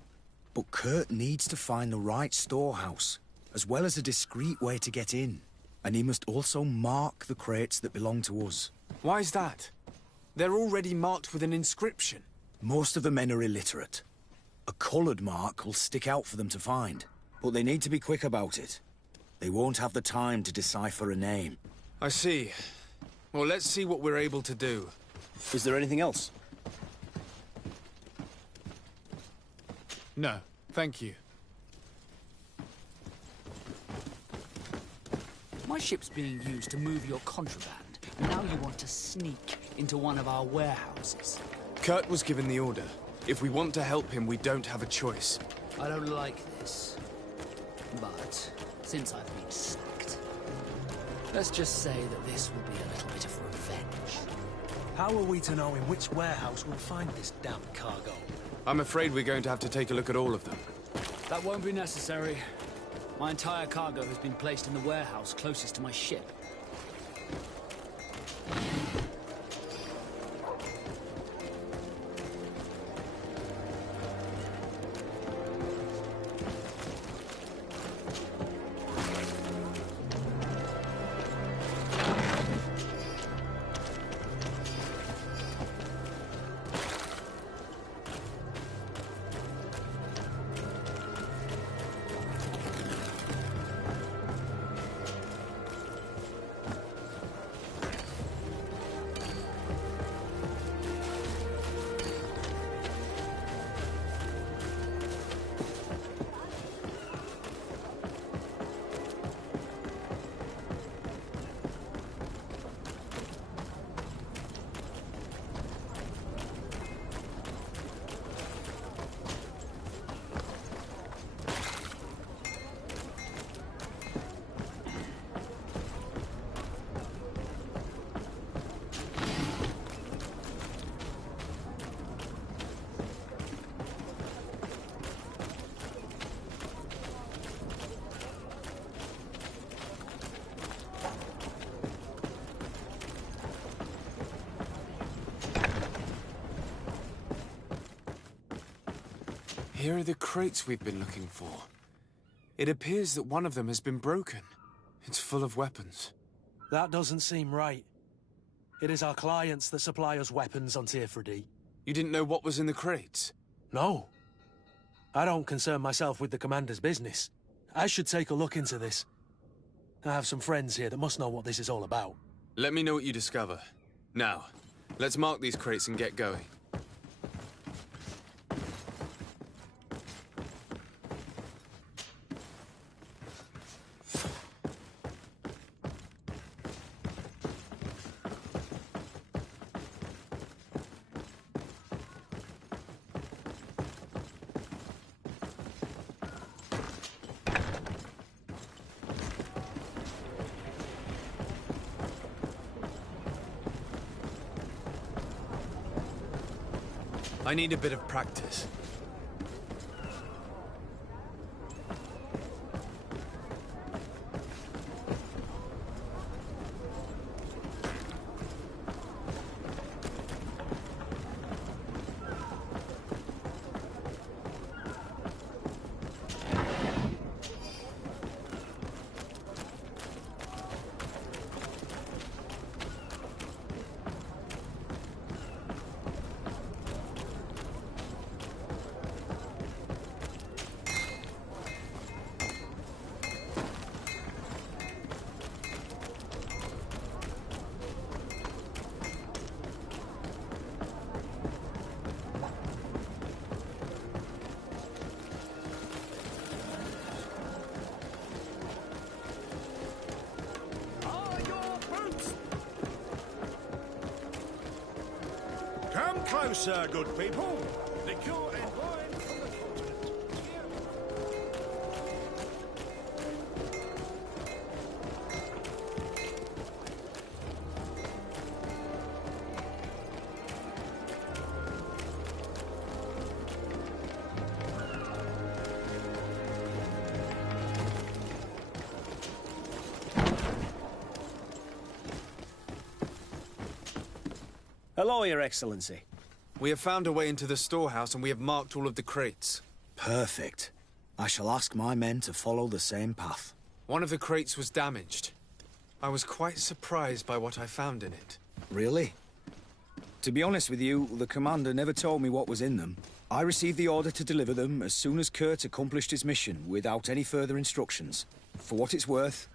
But Kurt needs to find the right storehouse, as well as a discreet way to get in. And he must also mark the crates that belong to us. Why is that? They're already marked with an inscription. Most of the men are illiterate. A coloured mark will stick out for them to find, but they need to be quick about it. They won't have the time to decipher a name. I see. Well, let's see what we're able to do. Is there anything else? No, thank you. My ship's being used to move your contraband, and now you want to sneak into one of our warehouses. Kurt was given the order. If we want to help him, we don't have a choice. I don't like this. But, since I've been sacked, let's just say that this will be a little bit of revenge. How are we to know in which warehouse we'll find this damn cargo? I'm afraid we're going to have to take a look at all of them. That won't be necessary. My entire cargo has been placed in the warehouse closest to my ship. Here are the crates we've been looking for. It appears that one of them has been broken. It's full of weapons. That doesn't seem right. It is our clients that supply us weapons on Tier-3D. You didn't know what was in the crates? No. I don't concern myself with the commander's business. I should take a look into this. I have some friends here that must know what this is all about. Let me know what you discover. Now, let's mark these crates and get going. I need a bit of practice. Come closer, good people. Liqueur and wine from the continent. Hello, Your Excellency. We have found a way into the storehouse and we have marked all of the crates. Perfect. I shall ask my men to follow the same path. One of the crates was damaged. I was quite surprised by what I found in it. Really? To be honest with you, the commander never told me what was in them. I received the order to deliver them as soon as Kurt accomplished his mission, without any further instructions. For what it's worth,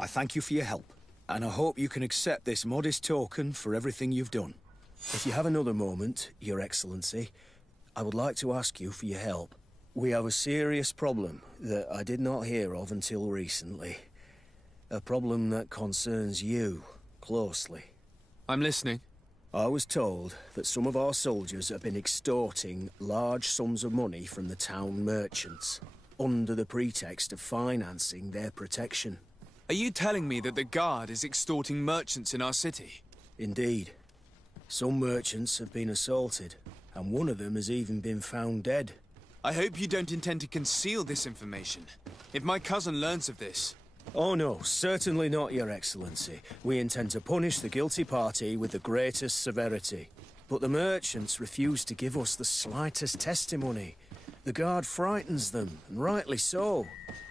I thank you for your help, and I hope you can accept this modest token for everything you've done. If you have another moment, Your Excellency, I would like to ask you for your help. We have a serious problem that I did not hear of until recently. A problem that concerns you closely. I'm listening. I was told that some of our soldiers have been extorting large sums of money from the town merchants, under the pretext of financing their protection. Are you telling me that the Guard is extorting merchants in our city? Indeed. Some merchants have been assaulted, and one of them has even been found dead. I hope you don't intend to conceal this information. If my cousin learns of this... Oh no, certainly not, Your Excellency. We intend to punish the guilty party with the greatest severity. But the merchants refuse to give us the slightest testimony. The Guard frightens them, and rightly so.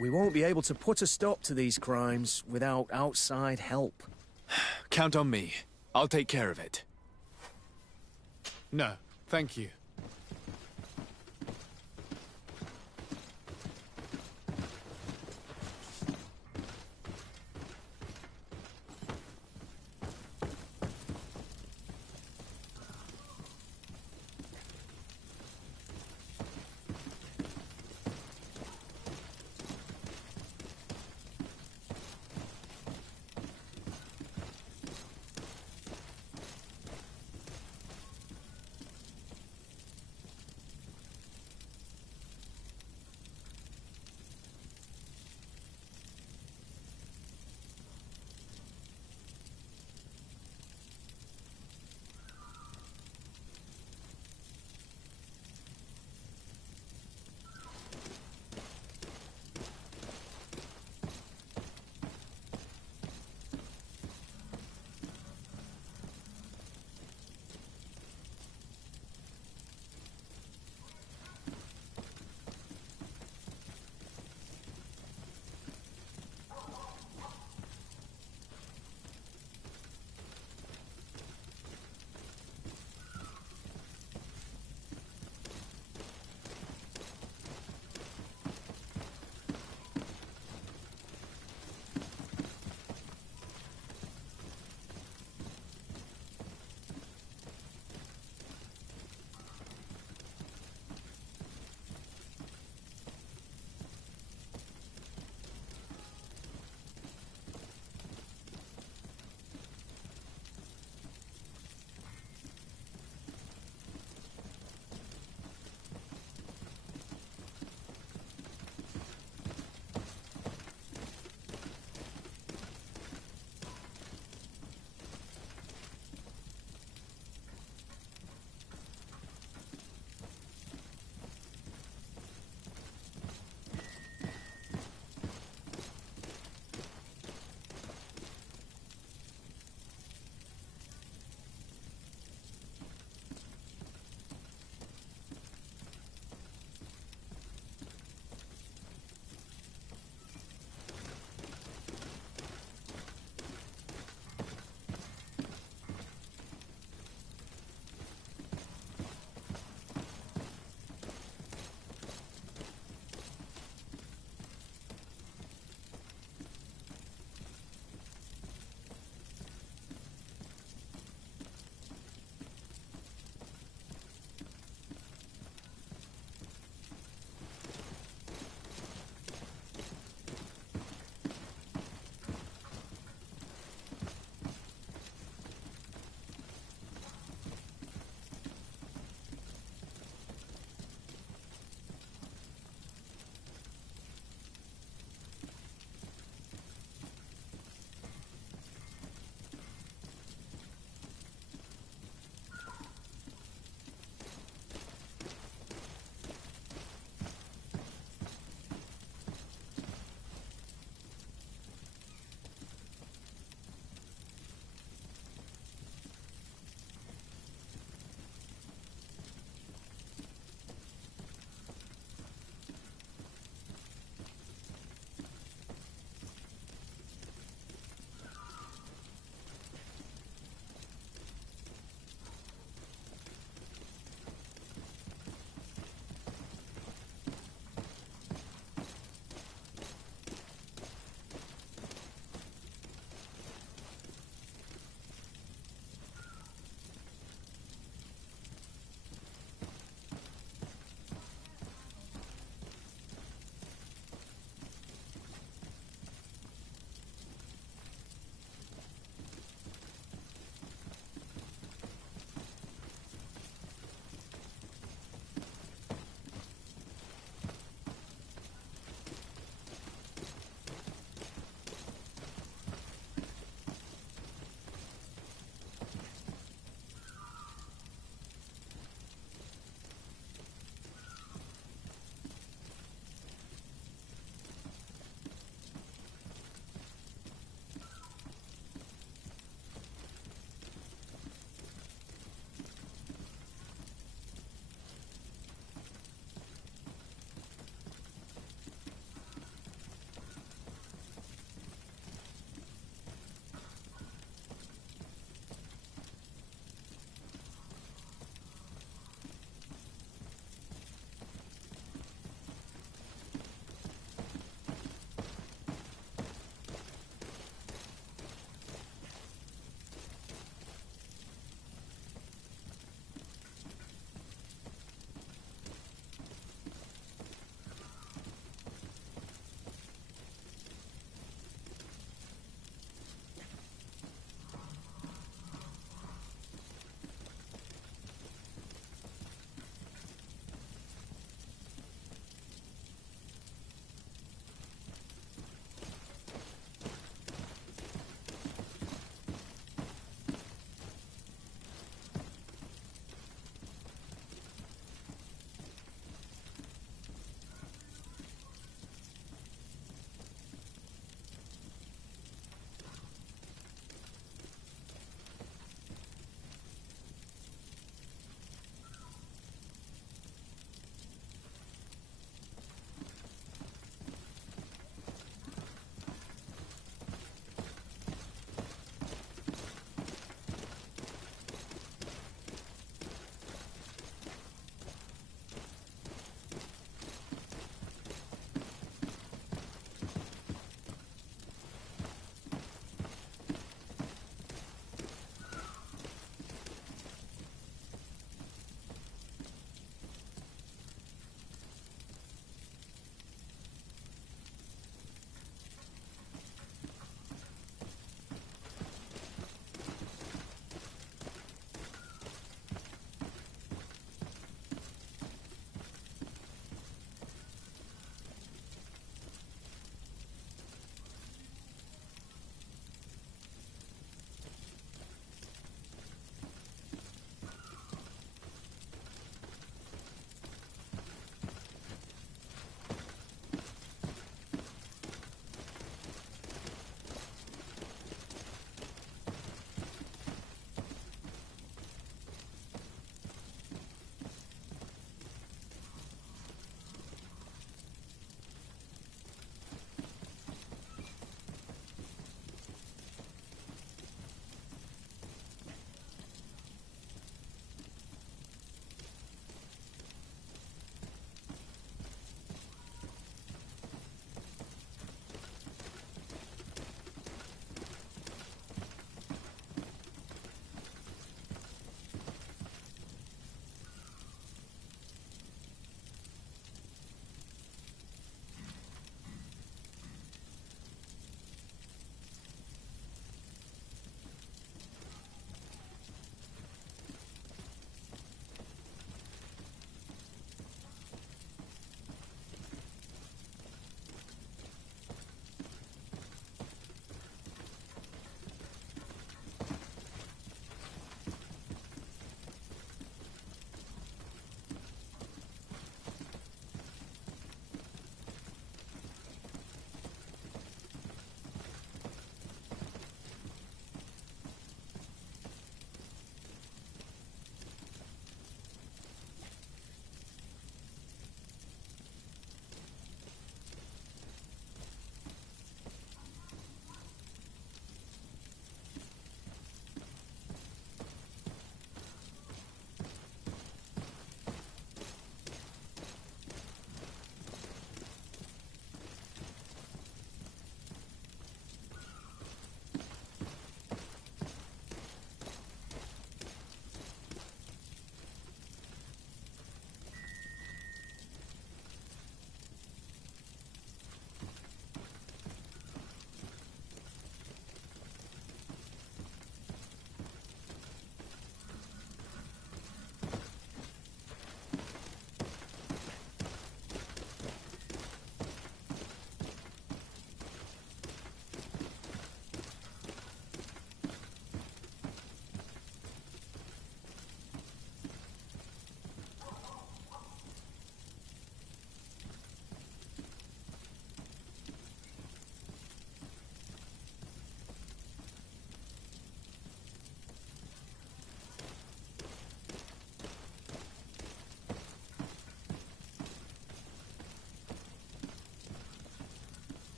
We won't be able to put a stop to these crimes without outside help. Count on me. I'll take care of it. No, thank you.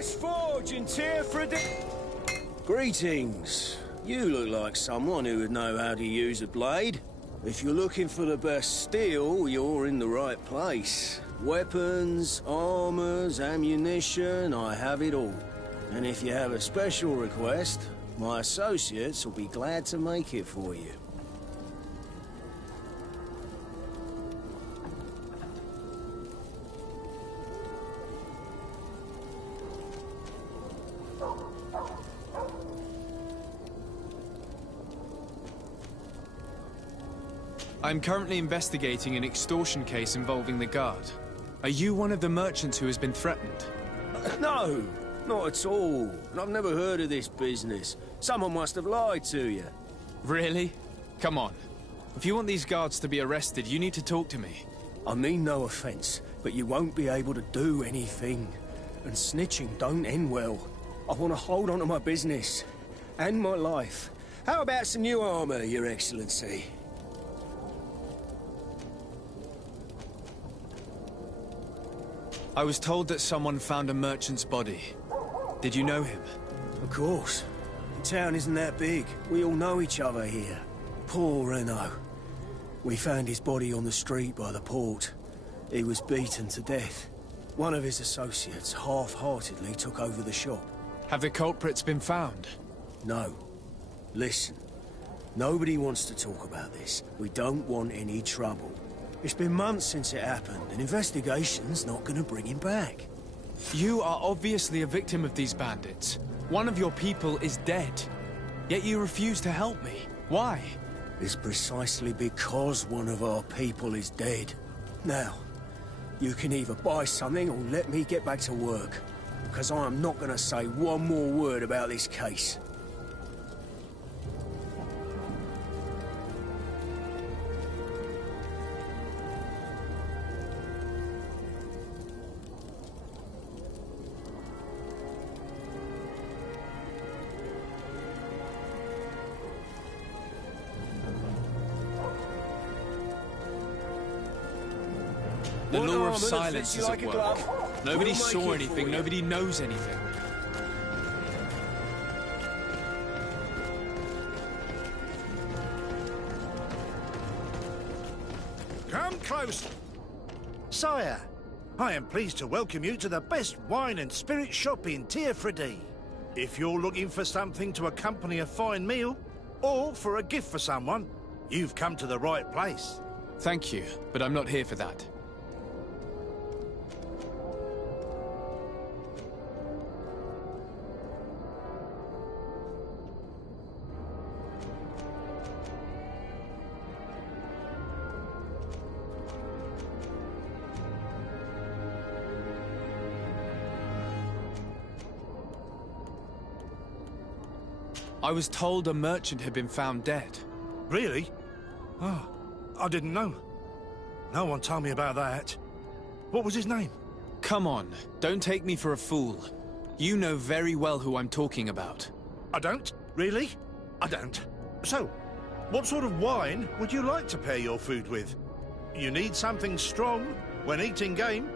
Glass Forge in Tearford. Greetings. You look like someone who would know how to use a blade. If you're looking for the best steel, you're in the right place. Weapons, armors, ammunition, I have it all. And if you have a special request, my associates will be glad to make it for you. I'm currently investigating an extortion case involving the guard. Are you one of the merchants who has been threatened? No, not at all. And I've never heard of this business. Someone must have lied to you. Really? Come on. If you want these guards to be arrested, you need to talk to me. I mean no offense, but you won't be able to do anything. And snitching don't end well. I want to hold on to my business. And my life. How about some new armor, Your Excellency? I was told that someone found a merchant's body. Did you know him? Of course. The town isn't that big. We all know each other here. Poor Renault. We found his body on the street by the port. He was beaten to death. One of his associates half-heartedly took over the shop. Have the culprits been found? No. Listen. Nobody wants to talk about this. We don't want any trouble. It's been months since it happened. An investigation's not gonna bring him back. You are obviously a victim of these bandits. One of your people is dead. Yet you refuse to help me. Why? It's precisely because one of our people is dead. Now, you can either buy something or let me get back to work. Because I am not gonna say one more word about this case. The law of silence is at work. Nobody saw anything, nobody knows anything. Come close. Sire, I am pleased to welcome you to the best wine and spirit shop in Tearford. If you're looking for something to accompany a fine meal, or for a gift for someone, you've come to the right place. Thank you, but I'm not here for that. I was told a merchant had been found dead. Really? Oh, I didn't know. No one told me about that. What was his name? Come on, don't take me for a fool. You know very well who I'm talking about. I don't? Really? I don't. So, what sort of wine would you like to pair your food with? You need something strong when eating game?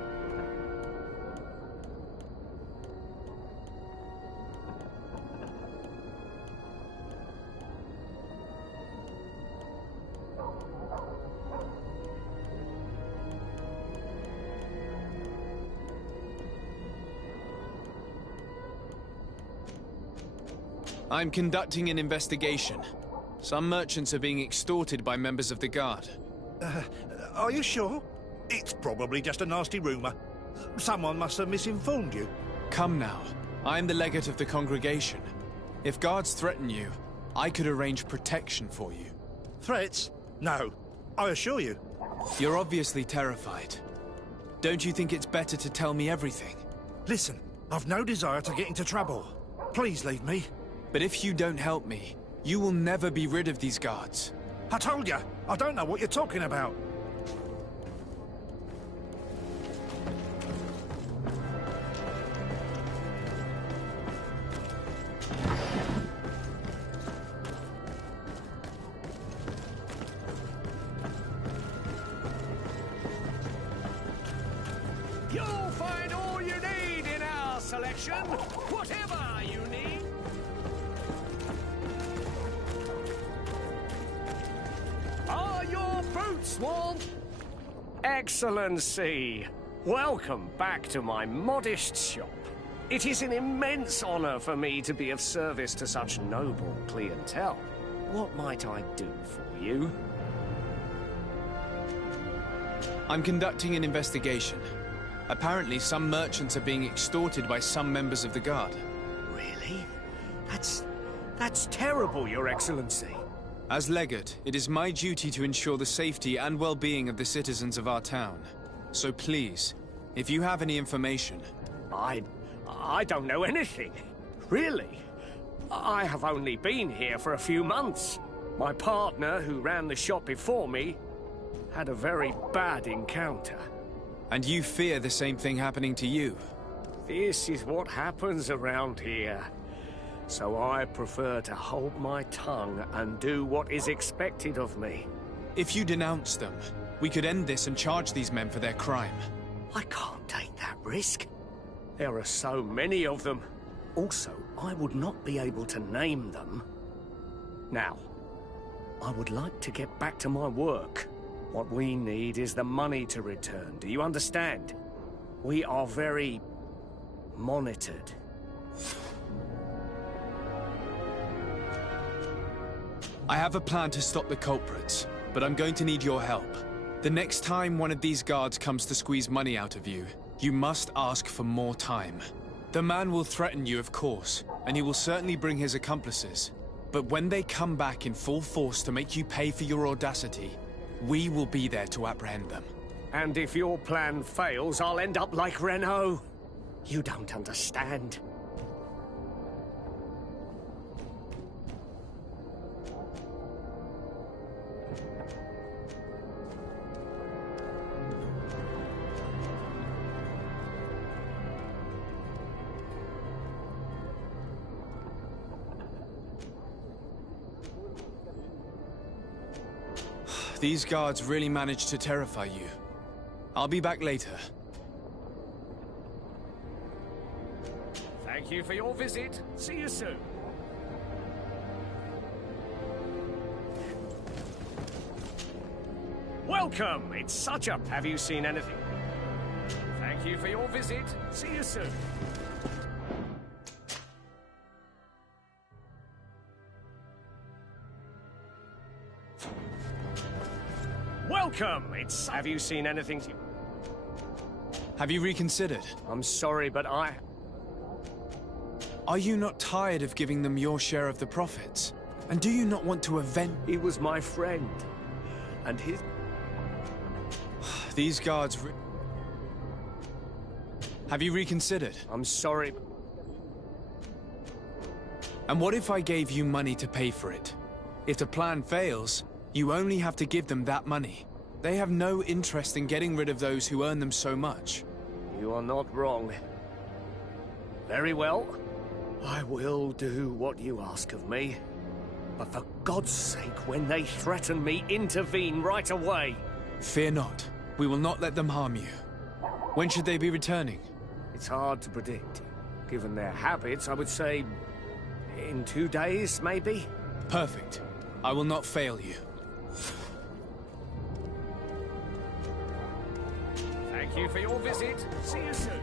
I'm conducting an investigation. Some merchants are being extorted by members of the guard. Are you sure? It's probably just a nasty rumor. Someone must have misinformed you. Come now. I'm the legate of the congregation. If guards threaten you, I could arrange protection for you. Threats? No. I assure you. You're obviously terrified. Don't you think it's better to tell me everything? Listen, I've no desire to get into trouble. Please leave me. But if you don't help me, you will never be rid of these guards. I told you, I don't know what you're talking about. You'll find all you need in our selection. Whatever you need. Are your boots warm? Excellency, welcome back to my modest shop. It is an immense honor for me to be of service to such noble clientele. What might I do for you? I'm conducting an investigation. Apparently, some merchants are being extorted by some members of the Guard. Really? That's terrible, Your Excellency. As Legate, it is my duty to ensure the safety and well-being of the citizens of our town. So please, if you have any information... I don't know anything. Really. I have only been here for a few months. My partner, who ran the shop before me, had a very bad encounter. And you fear the same thing happening to you? This is what happens around here. So I prefer to hold my tongue and do what is expected of me. If you denounce them, we could end this and charge these men for their crime. I can't take that risk. There are so many of them. Also, I would not be able to name them. Now, I would like to get back to my work. What we need is the money to return. Do you understand? We are very monitored. I have a plan to stop the culprits, but I'm going to need your help. The next time one of these guards comes to squeeze money out of you, you must ask for more time. The man will threaten you, of course, and he will certainly bring his accomplices. But when they come back in full force to make you pay for your audacity, we will be there to apprehend them. And if your plan fails, I'll end up like Renault. You don't understand. These guards really managed to terrify you. I'll be back later. Thank you for your visit. See you soon. Welcome! It's such a... Have you seen anything? Thank you for your visit. See you soon. Welcome! It's... Have you seen anything? Have you reconsidered? I'm sorry, but I... Are you not tired of giving them your share of the profits? And do you not want to avenge... He was my friend. And his... These guards... Have you reconsidered? I'm sorry. And what if I gave you money to pay for it? If the plan fails, you only have to give them that money. They have no interest in getting rid of those who earn them so much. You are not wrong. Very well. I will do what you ask of me. But for God's sake, when they threaten me, intervene right away. Fear not. We will not let them harm you. When should they be returning? It's hard to predict. Given their habits, I would say... in 2 days, maybe? Perfect. I will not fail you. Thank you for your visit. See you soon.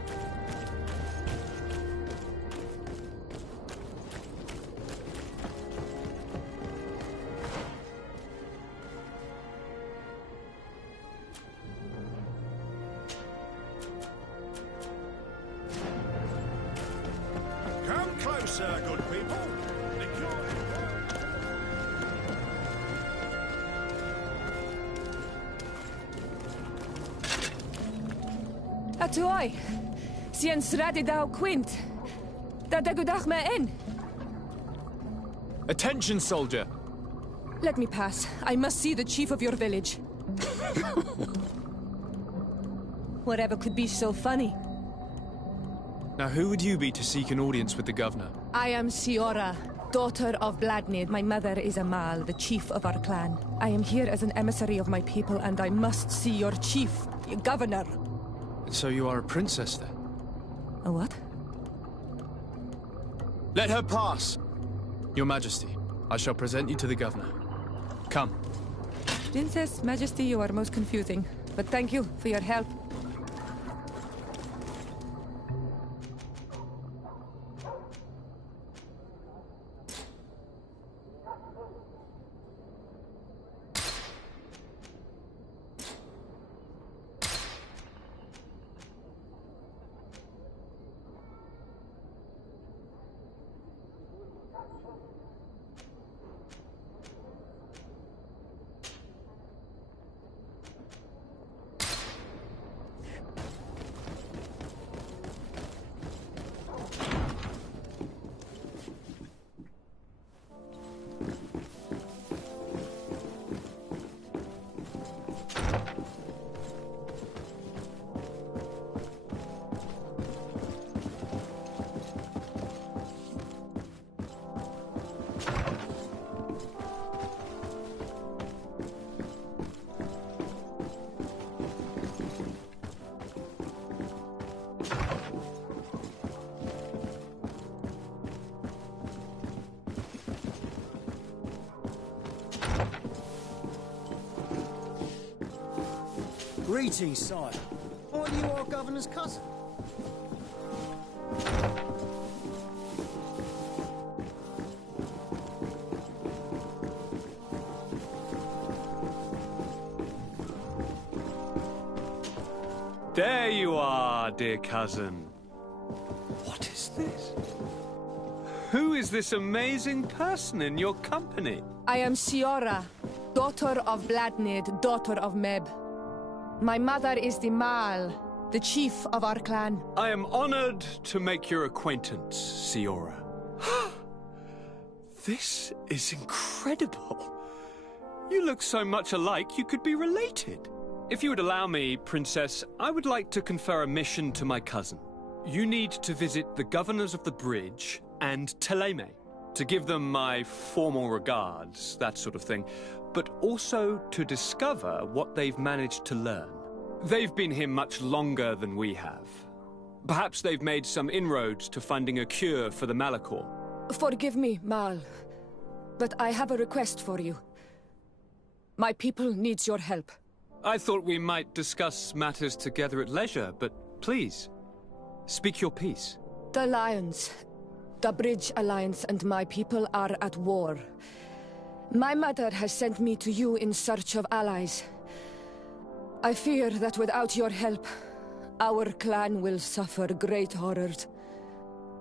Come closer, good people. Atuai, Sien Sradi Dao Quint. Dadagudach me in. Attention, soldier! Let me pass. I must see the chief of your village. Whatever could be so funny? Now, who would you be to seek an audience with the governor? I am Siora, daughter of Vladnid. My mother is Amal, the chief of our clan. I am here as an emissary of my people, and I must see your chief, your governor. So you are a princess, then? A what? Let her pass! Your Majesty, I shall present you to the governor. Come. Princess, Majesty, you are most confusing. But thank you for your help. Greetings, sire. Are you our governor's cousin? There you are, dear cousin. What is this? Who is this amazing person in your company? I am Siora, daughter of Bladnid, daughter of Meb. My mother is the Mal, the chief of our clan. I am honored to make your acquaintance, Siora. This is incredible. You look so much alike you could be related. If you would allow me, Princess, I would like to confer a mission to my cousin. You need to visit the governors of the bridge and Teleme to give them my formal regards, that sort of thing, but also to discover what they've managed to learn. They've been here much longer than we have. Perhaps they've made some inroads to finding a cure for the Malachor. Forgive me, Mal, but I have a request for you. My people needs your help. I thought we might discuss matters together at leisure, but please, speak your piece. The Lions, the Bridge Alliance and my people are at war. My mother has sent me to you in search of allies. I fear that without your help, our clan will suffer great horrors.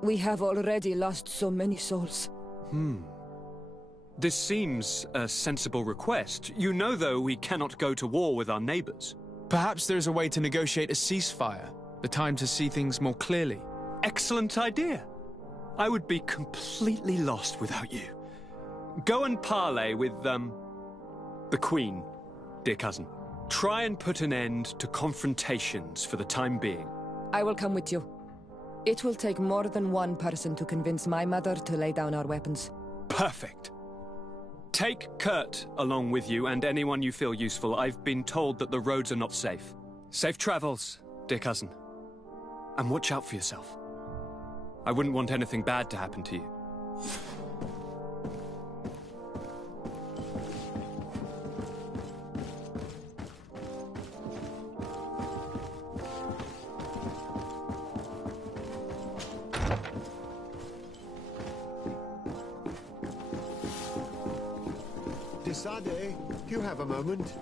We have already lost so many souls. This seems a sensible request. You know, though, we cannot go to war with our neighbors. Perhaps there is a way to negotiate a ceasefire. The time to see things more clearly. Excellent idea. I would be completely lost without you. Go and parley with, the Queen, dear cousin. Try and put an end to confrontations for the time being. I will come with you. It will take more than one person to convince my mother to lay down our weapons. Perfect. Take Kurt along with you and anyone you feel useful. I've been told that the roads are not safe. Safe travels, dear cousin. And watch out for yourself. I wouldn't want anything bad to happen to you. Sade, do you have a moment?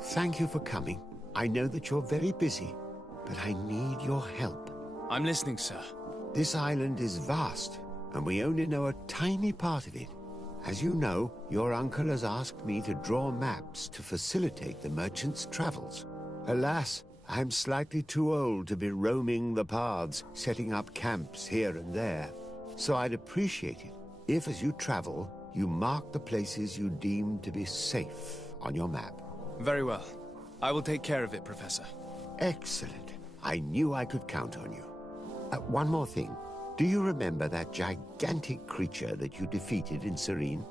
Thank you for coming. I know that you're very busy, but I need your help. I'm listening, sir. This island is vast, and we only know a tiny part of it. As you know, your uncle has asked me to draw maps to facilitate the merchant's travels. Alas, I'm slightly too old to be roaming the paths, setting up camps here and there. So I'd appreciate it if, as you travel, you mark the places you deem to be safe on your map. Very well. I will take care of it, Professor. Excellent. I knew I could count on you. One more thing. Do you remember that gigantic creature that you defeated in Serene?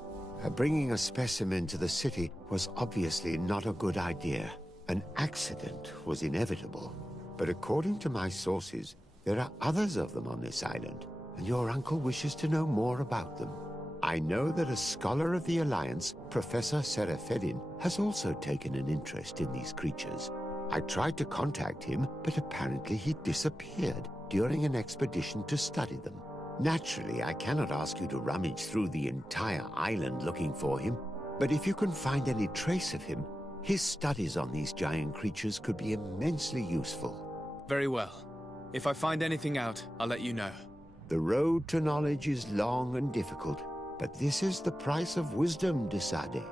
Bringing a specimen to the city was obviously not a good idea. An accident was inevitable. But according to my sources, there are others of them on this island. and your uncle wishes to know more about them. I know that a scholar of the Alliance, Professor Serafedin, has also taken an interest in these creatures. I tried to contact him, but apparently he disappeared during an expedition to study them. Naturally, I cannot ask you to rummage through the entire island looking for him, but if you can find any trace of him, his studies on these giant creatures could be immensely useful. Very well. If I find anything out, I'll let you know. The road to knowledge is long and difficult, but this is the price of wisdom, de Sade.